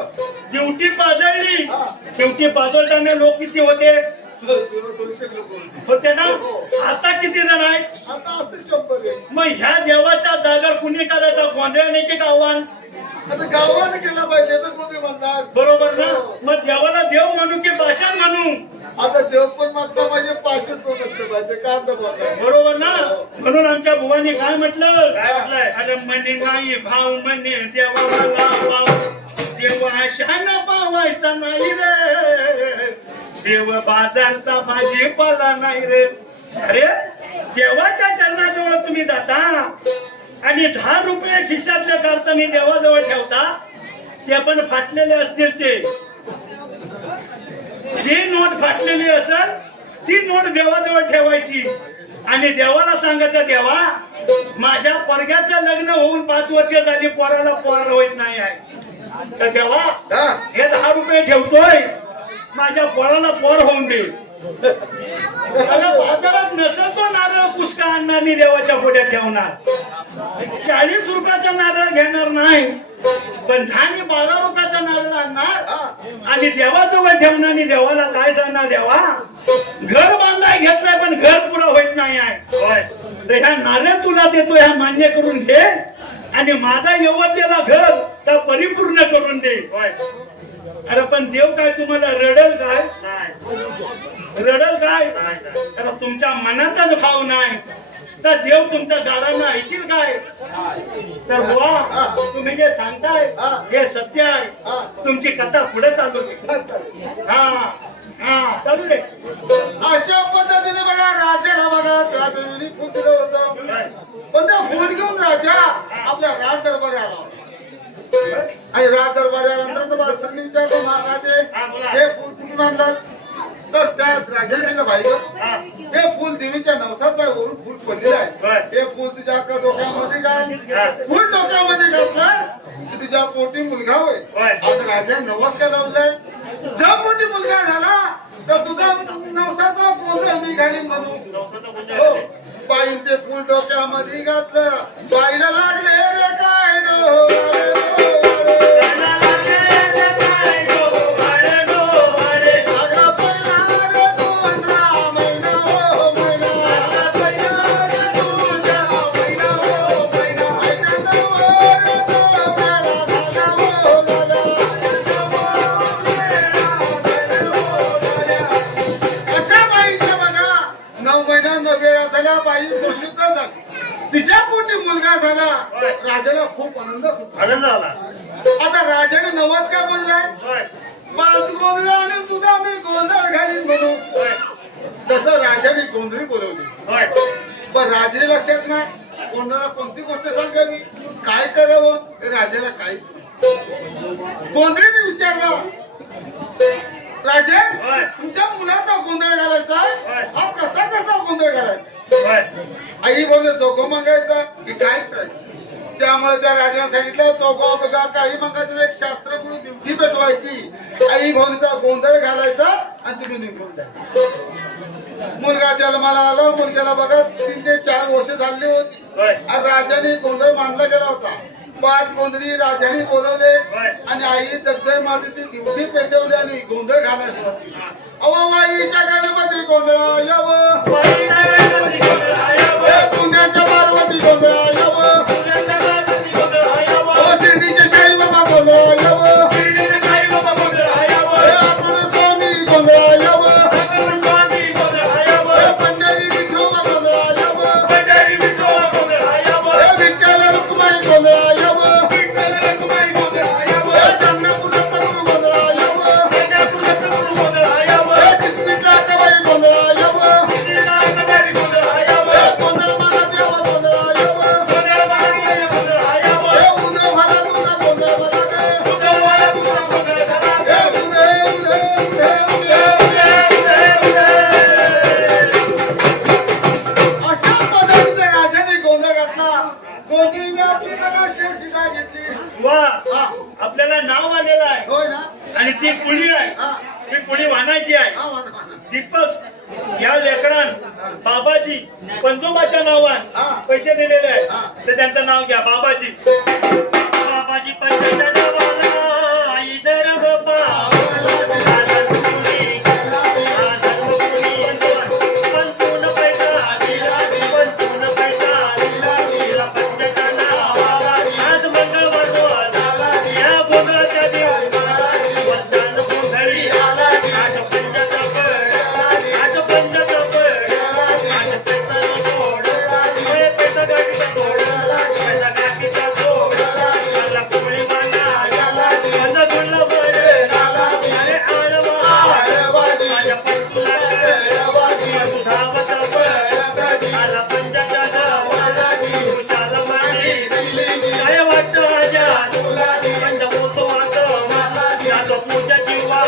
ड्युटी पाजळली हा. ड्युटी पाजवताना लोक किती होते 200 लोक होते. होते ना हो. आता किती जण आहेत आता असते 100 आहे. मग ह्या देवाचा जागर कुणी करायचा गोंधळाने की गावान आता गावाने केलं पाहिजे तर कोणी म्हणणार बरोबर ना मग देवाला देव म्हणू की पाषाण म्हणू आता देव पण मागता पाहिजे पाचशेच पण मागतं पाहिजे का बोलणार बरोबर ना म्हणून आमच्या बुवानी काय म्हटलं काय म्हटलंय? अरे म्हणे नाही भाव म्हणे देवाला भाव देव आशान पावायचा नाही रे देव बाजारचा भाजीपाला नाही रे. अरे देवाच्या चरणाजवळ तुम्ही जाता आणि 10 रुपये खिशातल्या काढताना देवाजवळ ठेवता ते पण फाटलेले असतील ते जी नोट फाटलेली असेल ती नोट देवाजवळ ठेवायची आणि देवाला सांगायचं देवा माझ्या पोरग्याचं लग्न होऊन 5 वर्ष झाली पोराला पोर होत नाही आहे तर देवा हा? हे 10 रुपये ठेवतोय माझ्या पोराला पोर होऊन दे. त्याला बाजारात नसेल तो नारळ पुष्का आणणार नाही देवाच्या पुढे ठेवणार 40 रुपयाचा नारळ घेणार नाही पण 10 आणि 12 रुपयाचा नारळ आणणार आणि देवाजवळ ठेवणार आणि देवाला काय सांगणार देवा घर बांधाय घेतलंय पण घर पुरं होत नाही आहे होय तर ह्या नारळ तुला देतो ह्या मान्य करून घे आणि माझा येवतलेला घर तर परिपूर्ण करून दे होय. अरे पण देव काय तुम्हाला रडल काय रडल काय अरे तुमच्या मनाचाच भाव नाही तर देव तुमच्या दारांना ऐकतील काय तर बुवा तुम्ही जे सांगताय हे सत्य आहे तुमची कथा पुढे चालू दे. हा हा चालू दे. अशा पद्धतीने बघा राजाला बघा त्या देवीने फूल दिलं होतं पण त्या फूल घेऊन राजा आपल्या राज दरबारी आला होता आणि राज दरबारी आल्यानंतर मास्तरनी विचारलं महाराजे हे फूल कुठून आणलं तर त्या राजाने पाहिलं हे फूल देवीच्या नवसाचं आहे वरून फूल पडलेलं आहे हे फूल तुझ्या डोक्यामध्ये काय फूल डोक्यामध्ये घातलं की तुझ्या पोटी मुलगा होय आता राजा नवस काय लावलाय जर पोटी मुलगा झाला तर तुझा नवसाचा गोंधळ मी घालीन म्हणू हो बाईन ते फूल डोक्यामध्ये घातलं बाईला लागले रे काय तिच्या पोटी मुलगा झाला राजाला खूप आनंद झाला. आता राजाने नवस काय बोललाय 5 गोंधळ आणि तुझा मी गोंधळ घालीन म्हणू तसं राजाने गोंधळी बोलवली पण राजाच्या लक्षात नाही कोणाला कोणती गोष्ट सांगावी काय करावं हे राजाला काहीच नाही. गोंधळीने विचारलं राजे तुमच्या मुलाचा गोंधळ घालायचा हा कसा कसा गोंधळ घालायचा आई बोलते चौको मागायचा की काय करायचं त्यामुळे त्या राजाने सांगितलं चौको बघा काही मागायचं एक शास्त्र म्हणून दिवशी पेटवायची आई भाऊचा गोंधळ घालायचा आणि तुम्ही निघून जा. मुलगा जन्माला आला. मुलग्याला बघा 3 ते 4 वर्ष झाली होती. होय. आणि राजाने गोंधळ मांडला गेला होता. 5 गोंधळी राजाने बोलवले होय. आणि आई जगदय मातेची दिवशी पेटवली आणि गोंधळ घालायला सुरुवात केली. अहो वाईच्या गणपती गोंधळा याव, वाईला गणपती गोंधळा यावं. पुण्याच्या पार्वती गोंधळा याव, पुण्याच्या गणपती गोंधळा यावं. शिर्डीचे साई बाबा गोंधळा याव, शिर्डीचे साईबाबा गोंधळा यावं. आपण स्वामी गोंधळा याव, ठाकूर स्वामी गोंधळा यावं. पंढरी विठोबा गोंधळा याव, पंढरी विठोबा गोंधळा यावं. विठ्ठल रुक्माई गोंधळा याव, विठ्ठल रखुमाई गोंधळा यावं. चंद्रपुरात तरुण गोंधळा याव, पंढरपुरात तरुण गोंधळा यावं. किसमीच्या कबाई गोंधळा याव, शिर्डीला कटारी गोंधळा यावं. गोंधळ मला देव गोंधळा याव, गोंधळ मारणारे गोंधळा यावं. उदय भरा तुझा गोंधळ भरा गे, उदयवाला तुझा गोंधळ झाला. उदय उदय उदय उदय. अशा पद्धतीने राजाने गोंधळ घातला. गोंधळीने आपली बघा शेरशिदा घेतली. वा, हा आपल्याला नाव आलेलं आहे होय ना. आणि ती कुळी आहे. हा ती कुळी वाहनाची आहे. हा म्हणा म्हणा. दीपक या लेकरान बाबाजी पंजोबाच्या नावान हा. पैसे दिलेले आहेत. हा. तर त्यांचं नाव घ्या. बाबाजी बाबाजी पंजाच्या नावाला आई दर बाबा आनंद कुणी, आनंद कुणी. पंचून पैसा पंचून पैसा तिला पंचाच्या नावाला. आज मंगळवार रोज या गोंधळाच्या दिवशी वरदान गोंधळी. आज पंचाचा पड, आज पंचाचा पड, आज पैसा जोड, हे पैसा गाडीचा जोड, पैसा गाडीचा जोड. मला कोळी बांधा, माझा जुळला बड, अरे आळवा, माझ्या पंचूला तुझावचा पड, आला पंचाचा नाव, तुझ्याला मांडी. काय वाटतं राजा, पंच बोलतो वाटतं, याचं पूजा जीवा,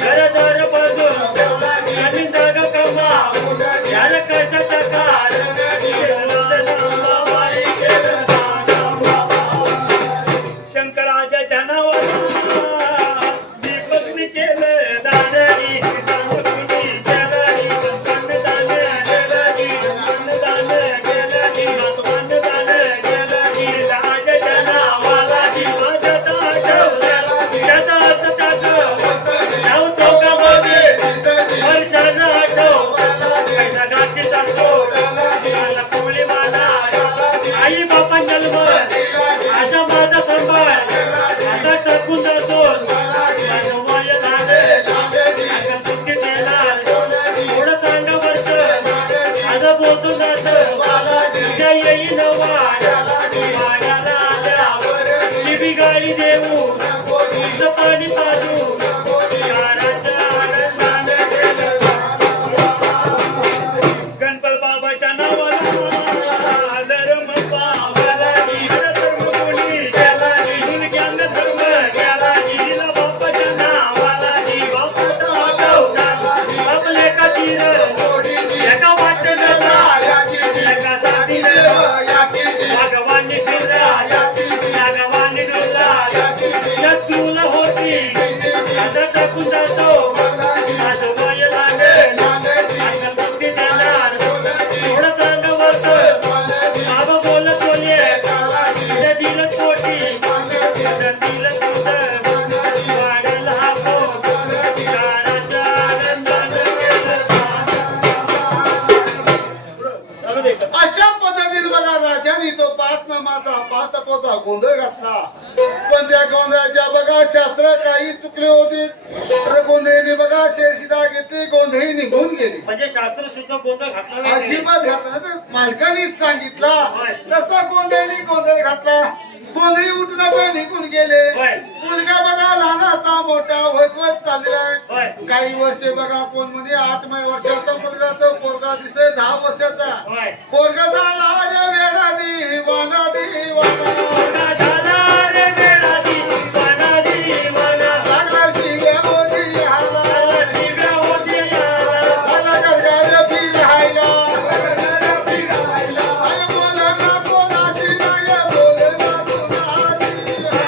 घरदार बाजून, जमीन जागा कमा, याला कशाचा कार, शंकराच्या नावाला दीपकने केलं दाननी, दानकुणी जगानी, अन्नदान जगानी, अन्नदान गेलनी, अन्नदान गेलनी. राजाच्या नावाला माझ्याचा आठवला, त्याचा अर्थ त्याचं नाव चौकामध्ये वर्षानं आठव. पैसा गाठीचा सोड, मला कोळी माना, आई बापा जन्म, असा माझा संभाळ, आता टाकून जातो. माझं वय झालं, आता सुट्टी देणार, थोडं अंगावरचं, आता बोलतो जातं, उद्या येईन वाढ, वाड्याला आल्यावर शिबी गाडी देऊ, तुझं पाणी पाजू, घराचं आनंदानं गेलं. गणपत बाबाच्या नावाला धर्म पावला, धर्म कोणी गेला, दुर्ग्यान धर्म गेला. हिला बापाच्या नावाला बापाचा वागवला, बाप लेका तीर, एका वाटेला एका साथीनं भगवान ठेवला, भगवान ठेवला. या तुला होती, आता टाकून जातो, माझं वय लागेल, आता मुक्ती देणार, थोडं अंगावरचं, बाबा बोलत बोलले, त्या दिलं पोटी, त्या दिलं तुझं, वाढायला हाको, घराचं आनंदानं गेलं. अशा पद्धतीने बघा राजाने तो 5 नामाचा 5 तत्वाचा गोंधळ घातला. पण त्या गोंधळाच्या बघा शास्त्र काही चुकले होते. तर गोंधळीने बघा शेरशिदा घेतली. गोंधळी निघून गेली. म्हणजे शास्त्र शुद्ध गोंधळ घातला नाही. अजिबात घातला नाही. तर मालकानीच सांगितला तसा गोंधळी गोंधळ घातला. गोंधळी उठून आपल्या निघून गेले. होय. मुलगा बघा लहानाचा मोठा होत चाललेला होय. आहे. काही वर्षे बघा कोण म्हणजे 8 वर्षाचा मुलगा तर पोरगा दिसे 10 वर्षाचा. होय. पोरगा झाला रे वेडा दिवाना दिवाना, झाला रे वेडा दिवाना दिवाना, लागला शिव्या होती हाला, झाला शिव्या होती याला, मला गरगार बी राहायला, आई बोला ना कोणाशी नाही बोले ना कोणाशी.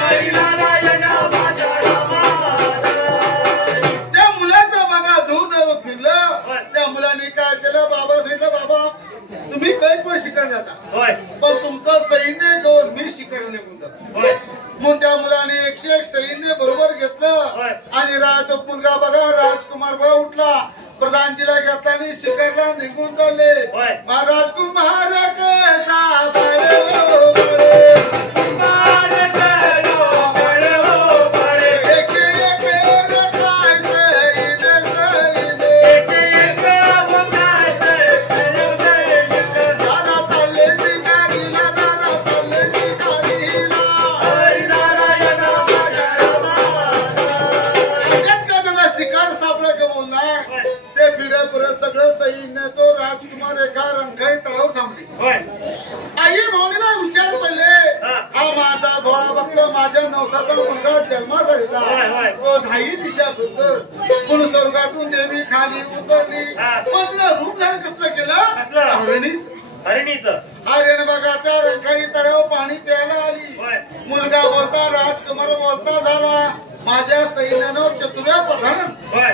हरी नारायण माझा रामा. त्या मुलाचा बघा त्या मुलांनी काय केलं, बाबा सांगितलं बाबा तुम्ही काही पण शिकार जाता, होय पण तुमचं सैन्य घेऊन मी शिकार निघून जातो. होय मग त्या मुलाने 101 सैन्य बरोबर घेतलं होय. आणि राज मुलगा बघा राजकुमार बघा उठला, प्रधानजीला घेतला आणि शिकारला निघून चालले. होय. राजकुमार कसा बळो बळे, सगळं सैन्य तो राजकुमार एका रंकाळी तळावर थांबले. होय आई भावनेला विचार पडले, हा माझा भोळा भक्त माझ्या नवसाचा मुलगा जन्मा झालेला, होय, होय. तो धाई दिशा फिरतो, पण स्वर्गातून देवी खाली उतरली, पण तिला रूप धारण कसं केलं, कसलं? हरणीच. हरणीचं हरण बघा त्या रंकाळी तळ्यावर पाणी प्यायला आली. होय मुलगा बोलता राजकुमार बोलता झाला, माझ्या सैन्यानं चतुर्या प्रधान होय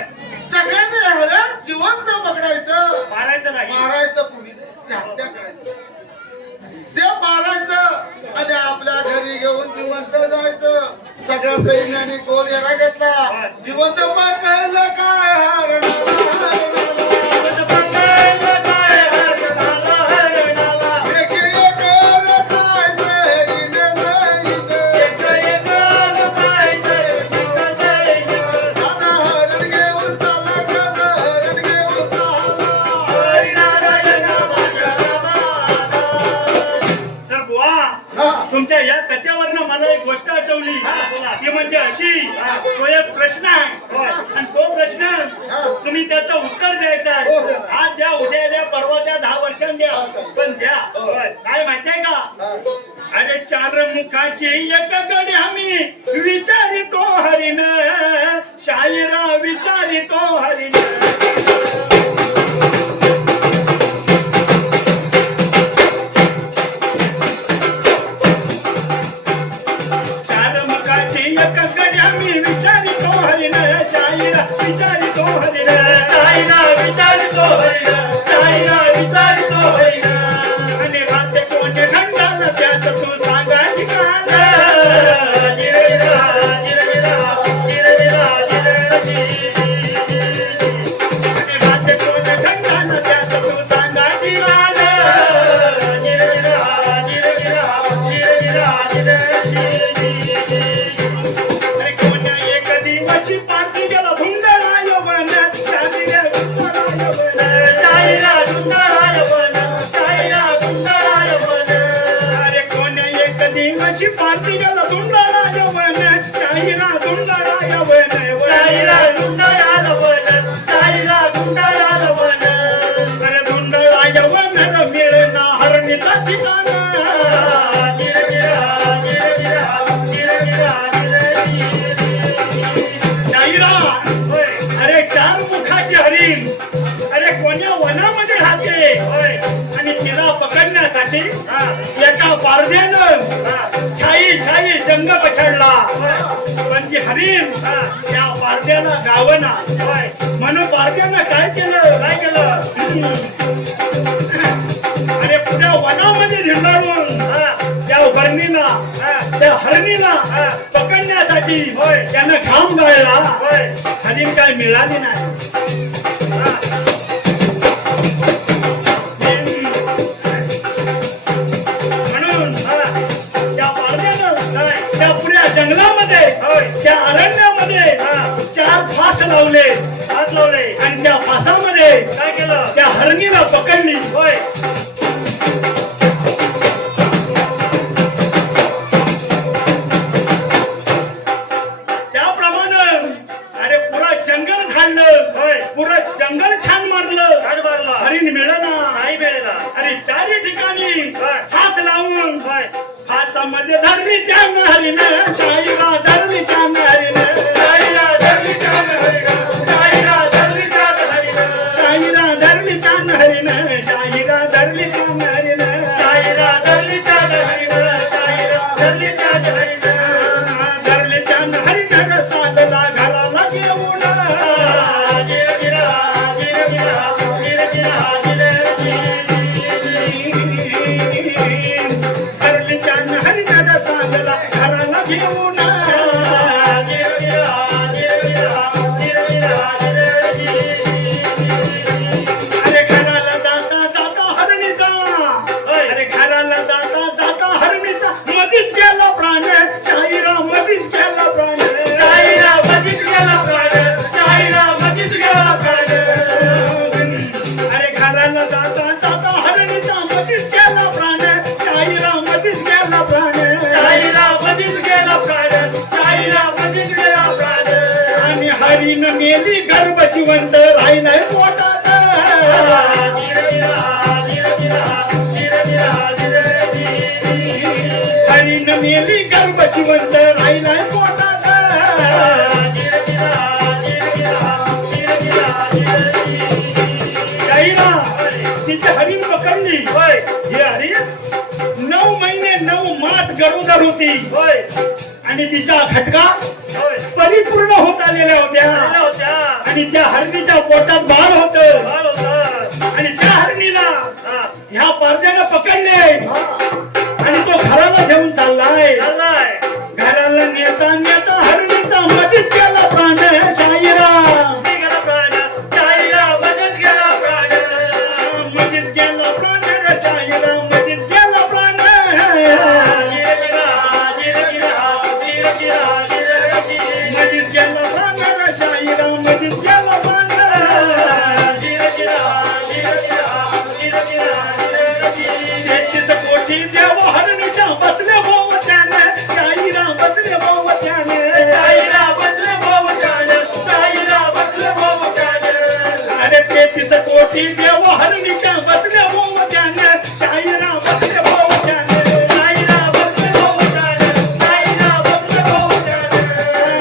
सगळ्यांनी हरण जिवंत पकडायचं, मारायचं नाही मारायचं पुढे ते हत्या करायचं, ते मारायचं आणि आपल्या घरी घेऊन जिवंत जायचं. सगळ्या सैन्याने गोल येरा घेतला, जिवंत पकडलं काय हरण तुमच्या या कथेवरनं मला एक गोष्ट आठवली, ती म्हणजे अशी, तो एक प्रश्न आहे आणि तो प्रश्न तुम्ही त्याचं उत्तर द्यायचं आहे. आज द्या, उद्या द्या, परवा द्या, 10 वर्षांनी द्या, पण द्या. काय माहितीये का, अरे 4 मुखाची एक गडी आम्ही विचारितो हरिण, शाहिरा विचारितो हरिण. एका वारध्यानं छाई छाई जंग पछाडला, पण जी हरीण त्या वारध्याला गावना, म्हणून वारध्यानं काय केलं अरे पुऱ्या वनामध्ये झिंगाळून त्या हरणीला पकडण्यासाठी त्यानं घाम गाळला, हरीण काय मिळाली नाही. जंगलामध्ये त्या अरण्यामध्ये 4 फास लावले आणि त्या फासामध्ये काय केलं, त्या हरणीला पकडली. होय त्याप्रमाणे अरे पुरा जंगल खाल्लं, पुरा जंगल छान मारलं, हरिण मिळाला नाही मिळाला. अरे 4 ठिकाणी फास लावून फासामध्ये धरली त्यानं हरिण, शाहीला धरली त्यानं हरिण, शाहीला धरली त्यानं हरिण, शाहीला धरली त्यानं हरिण, शाहीला धरली त्यानं हरिण, शाहीला धरली त्यानं हरिण, शाहीला धरली त्यानं हरिण, शाहीला धरली त्यानं हरिण, धरली त्यानं हरिण साधला घराला घेऊन, गिरगिरा गिरगिरा गाईला तिची हरिण पकडली हे हरिण 9 महिने 9 मास गरोदर होती आणि तिच्या घटका परिपूर्ण होत आलेल्या होत्या आणि त्या हरणीच्या पोटात बाळ होत आणि त्या हरणीला ह्या पारध्यानं पकडले आणि तो घराला घेऊन चाललाय घराला नेता नेता हरणीचा मध्येच गेला प्राण शाहिरा मध्येच गेला प्राण शाहिरा मध्येच गेला प्राण मध्येच गेला प्राण शाहिरा मध्येच गेला प्राण तेहतीस कोटी देव हरणीच्या बसले भोवत्याने शाहिरा बसले भोवत्याने अरे 33 कोटी देव हरणीच्या बसले भोवत्याने शाहिरा बसले भोवत्याने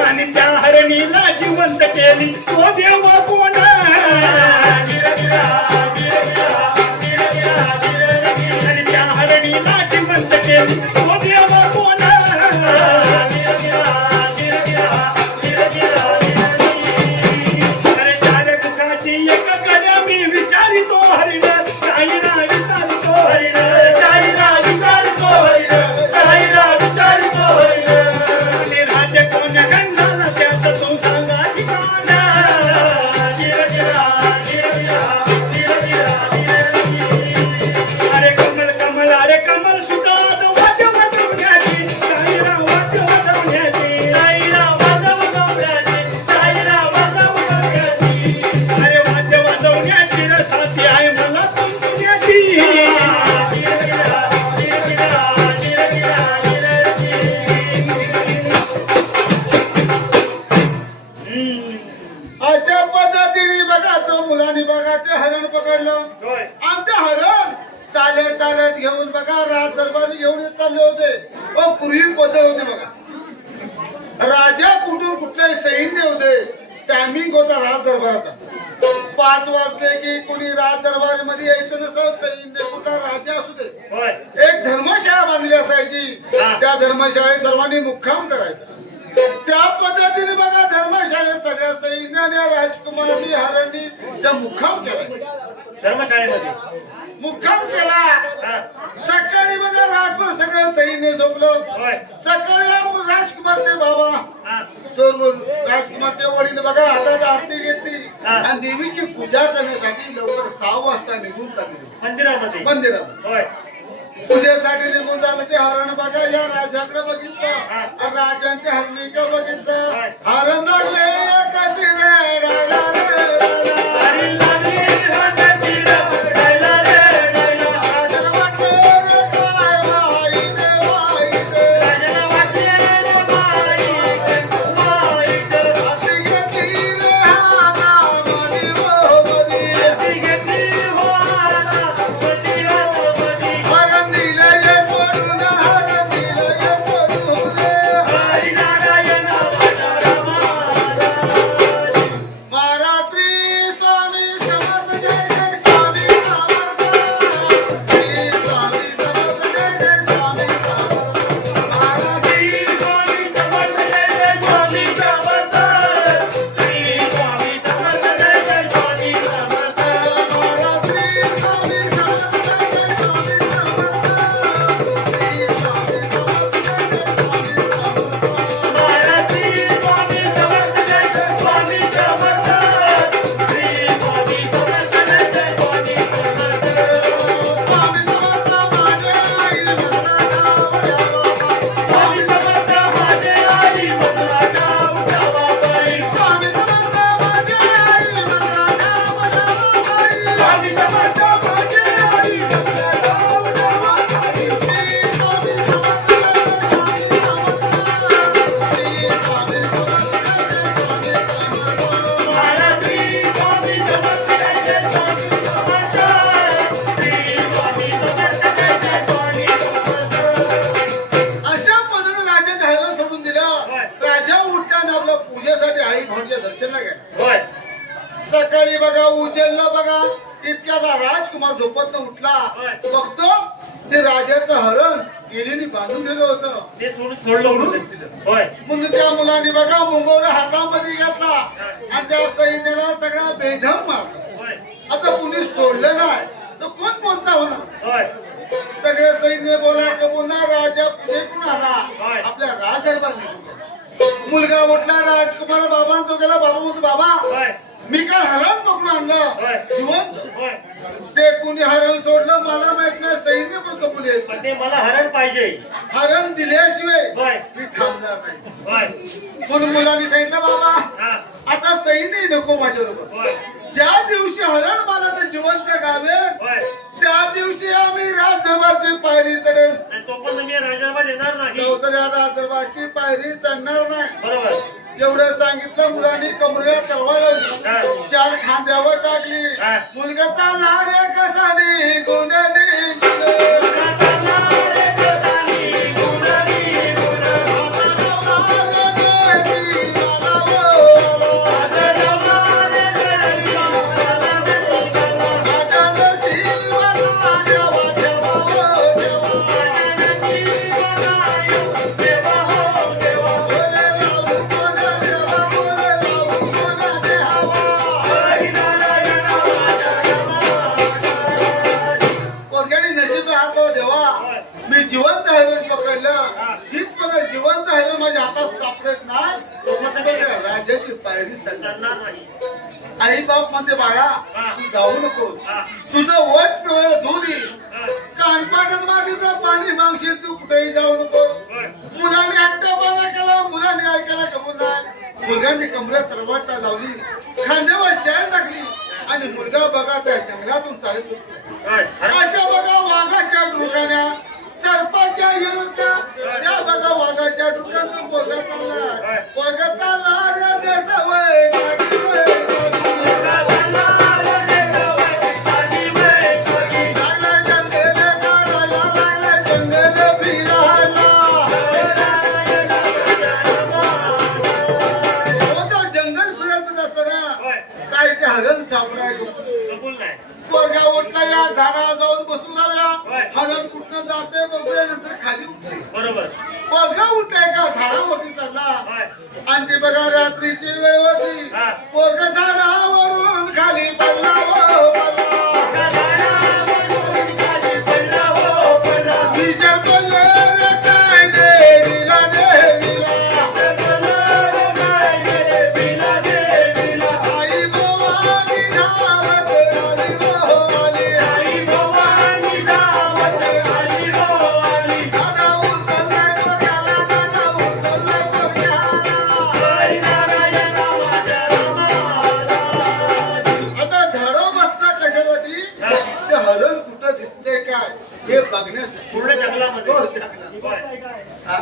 आणि त्या हरणीला जिवंत केली तो देव कोण आणि त्या हरणीला जिवंत केली तो देव कोण अरे चार दुखाची एक कड्या मी विचारितो हरिण शाहिरा विचारितो हरिण आणि राजे कोण गंडाला त्याचा तो सांगा ठिकाणा अरे कमल कमल अरे कमल सुखात वाद्य वाजवण्याची शाहिरा वाद्य वाजवण्याची अरे वाद्य वाजवण्याची रसाती आहे मला समजण्याची अशा पद्धतीने बघा तो मुलांनी बघा ते हरण पकडलं आणि ते हरण चालत चालत घेऊन बघा राज दरबारी घेऊन येत चालले होते पण पूर्वी पद्धत होती बघा राजा कुठून कुठले सैन्य होते टायमिंग होता राज दरबाराचा 5 वाजले की कुणी राज दरबारी मध्ये यायचं नसं सैन्य कुठला राजा असू दे एक धर्मशाळा बांधली असायची त्या धर्मशाळेत सर्वांनी मुक्काम करायचा त्या पद्धतीने बघा धर्मशाळेत सगळ्या सैन्याने राजकुमारांनी हरणी त्या मुक्काम केला धर्मशाळेमध्ये मुक्काम केला सकाळी बघा रातभर सगळं सैन्य झोपलं सकाळी राजकुमारचे बाबा दोन राजकुमारचे वडील बघा हातात आरती घेतली आणि देवीची पूजा करण्यासाठी लवकर 6 वाजता निघून चालली मंदिरात पूजेसाठी निघून झालं ते हरण बघा या राजाकडे बघितलं राजांच्या हरणीकडे बघितलं हरण लागले कशी बघा उजेलला बघा इतक्याचा राजकुमार झोपत उठला बघतो ते राजाचं हरण गेलीने बांधून दिलं होतं ते सोडलं होतं. होय म्हणून त्या मुलांनी बघा मुंगवला हातामध्ये घेतला आणि त्या सैन्याला सगळा बेधम मारला. होय आता कुणी सोडलं नाही तर कोण बोलता होणार होय सगळे सैन्य बोला बोलणार राजा पुढे आला होय. आपल्या राजदरबार मुलगा उठला राजकुमार बाबांचा गेला बाबा म्हणतो बाबा होय मी काल हरण पकडून आणलं होय. जिवंत होय ते कुणी हरण सोडलं मला माहित नाही सैन्य पण कबूल येत पण ते मला हरण पाहिजे. हरण दिल्याशिवाय होय मी थांबणार नाही होय म्हणून मुलांनी सांगितलं बाबा हा आता सैन्य नको माझ्याबरोबर होय ज्या दिवशी हरण मला तर जिवंत गावे होय त्या दिवशी आम्ही राजदरबारची पायरी चढेल आणि तो पण मी राजाबाद येणार नाही. नवसऱ्या राजदरबारची पायरी चढणार नाही बरोबर एवढं सांगितलं मुलांनी कमरेला तरवाळ लावली चार खांद्यावर टाकली हा. मुलगा चालला रे कसानी गुंडनी नशीब राहतो देवा मी जिवंत हरण पकडलं हीच पकड जिवंत हरण माझ्या हातात सापडत नाही राजाची पायरी चढणार करणार नाही. आई बाप म्हणते बाळा तू जाऊ नकोस तुझं वट पिवळं दूध कानपाटात मागितलं पाणी मागशील तू कुठेही जाऊ नको मुलांनी हट्टपणा केला मुलांनी ऐकायला कबूल नाही मुलगांनी कमरेत तरवाटा लावली खांद्यावर शाल टाकली आणि मुलगा बघा त्या जंगलातून चालत सुटला. अशा बघा वाघाच्या डोक्याने सर्पाच्या येणत्या त्या बघा वाघाच्या डोक्यातून पोरगा चालला रे देसावय जंगल फिरत असताना काय ते हरण सापडाय कबूल नाही. पोरगा उठला या झाडावर जाऊन बसून राहूया हरण कुठनं जाते बघूया नंतर खाली उठते बरोबर पोरगा उठलाय का झाडावरती चढला आणि ते बघा रात्रीची वेळ होती पोरगा झाडावरून खाली पडला विचार पडले रे काय देवीला आई भवानी धावत आली दादा उचललाय बघायला दादा उचललाय आता झाडं बसता कशासाठी ते हरण कुठं दिसतंय काय हे बघण्यासाठी पूर्ण जंगलामध्ये. हो, जंगलात. होय. हा?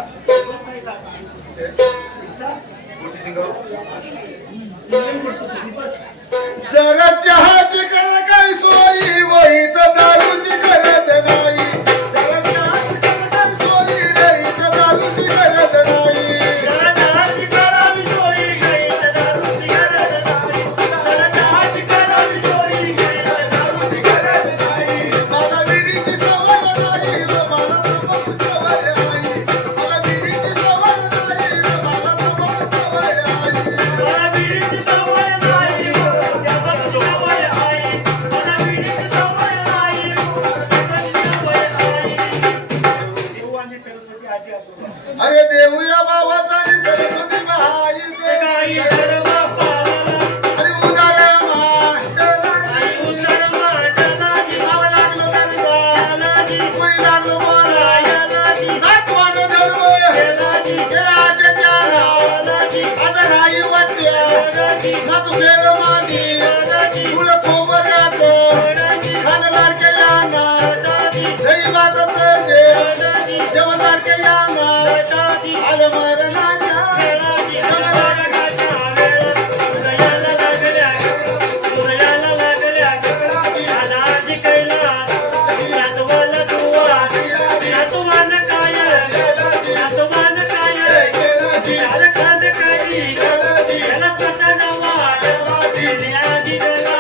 जरा चहाची कर काय सोयी वही तर दारूची गरज नाही जरा चहाची कर काय सोयी नाही तर दारूची गरज नाही मला विहिरीची सवय नाही रे मला तंबाखू सवय आहे मला विहिरीची सवय नाही रे मला तंबाखू सवय आहे देव आणि सरस्वती आजी आजोबा. अरे देऊया बाबाचा आणि सरस्वती बाईचे आई धर्मा पाळला, अरे उदाऱ्या मास्टरांनी आई धर्मा जनाजी, नाव लागलं गरजा जनाजी, कुणी लागलं मला जनाजी, नातवानं धर्म जनाजी, केला आजच्या जनाजी, आता राई वाटल्या जनाजी, नातू खेळ मानी जनाजी, तुला खोबऱ्याचं जनाजी, खानदार केल्याना जनाजी, दही भातात जे जनाजी, जेवणदार केल्याना जनाजी, आलं मरणाच्या जनाजी, जनाजी, उदयाला लागल्या, उदयाला लागल्या, जनाजी कैला, यातवाला दुवा, यातवान काय, यातवान काय, याला खांद काढली, याला कसा नवा, यादी गला,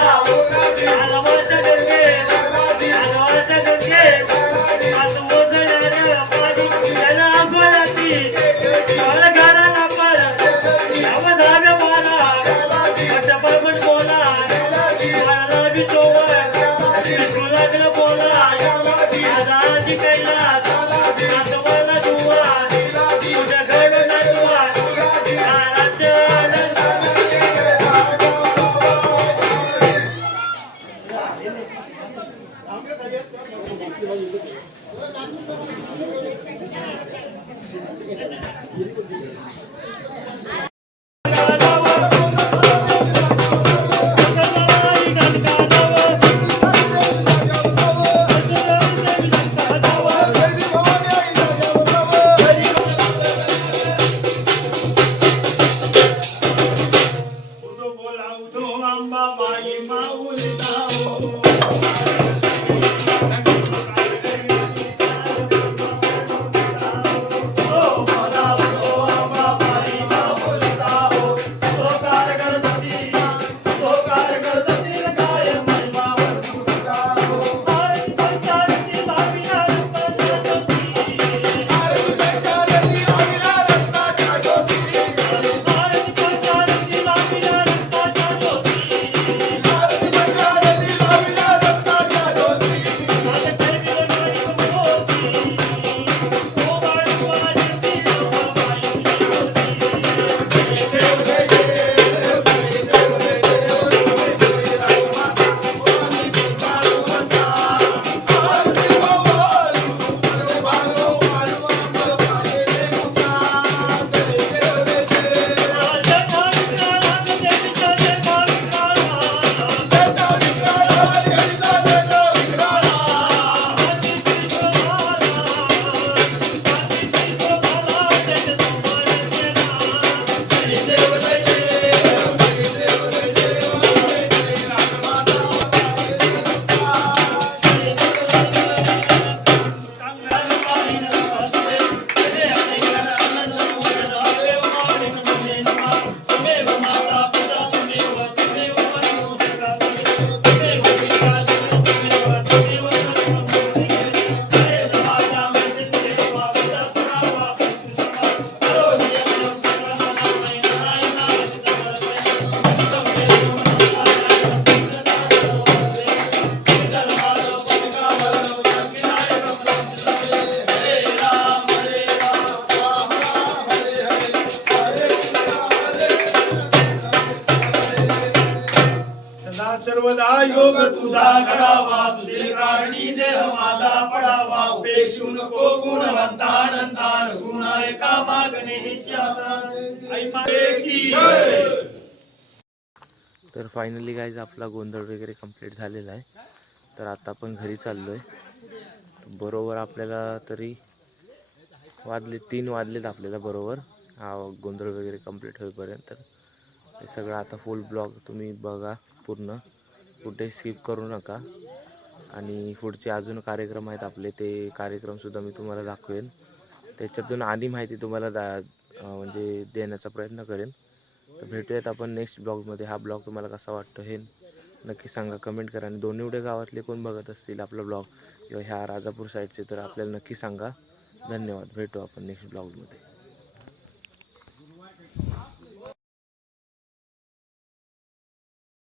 सर्वदा योग तुझा करावा, तुझे कारणी देह माझा पडावा. उपेक्षू नको गुणवंता अनंतान, गुणायका मागणे आई मागे की जय. तर फायनली गाईज आपला गोंधळ वगैरे कंप्लीट झालेला आहे. तर आता आपण घरी चाललो आहे. बरोबर आपल्याला तरी 3 वाजलेत आपल्याला बरोबर हा गोंधळ वगैरे कंप्लीट होईपर्यंत. तर हे सगळं आता फुल ब्लॉग तुम्ही बघा पूर्ण, कुठे स्किप करू नका. आणि पुढचे अजून कार्यक्रम आहेत आपले, ते कार्यक्रमसुद्धा मी तुम्हाला दाखवेन. त्याच्यातून आणि माहिती तुम्हाला म्हणजे देण्याचा प्रयत्न करेन. तर भेटूयात आपण नेक्स्ट ब्लॉगमध्ये. हा ब्लॉग तुम्हाला कसा वाटतो हे नक्की सांगा, कमेंट करा. आणि दोन्हीवडे गावातले कोण बघत असतील आपला ब्लॉग किंवा ह्या राजापूर साईडचे तर आपल्याला नक्की सांगा. धन्यवाद. भेटू आपण नेक्स्ट ब्लॉगमध्ये.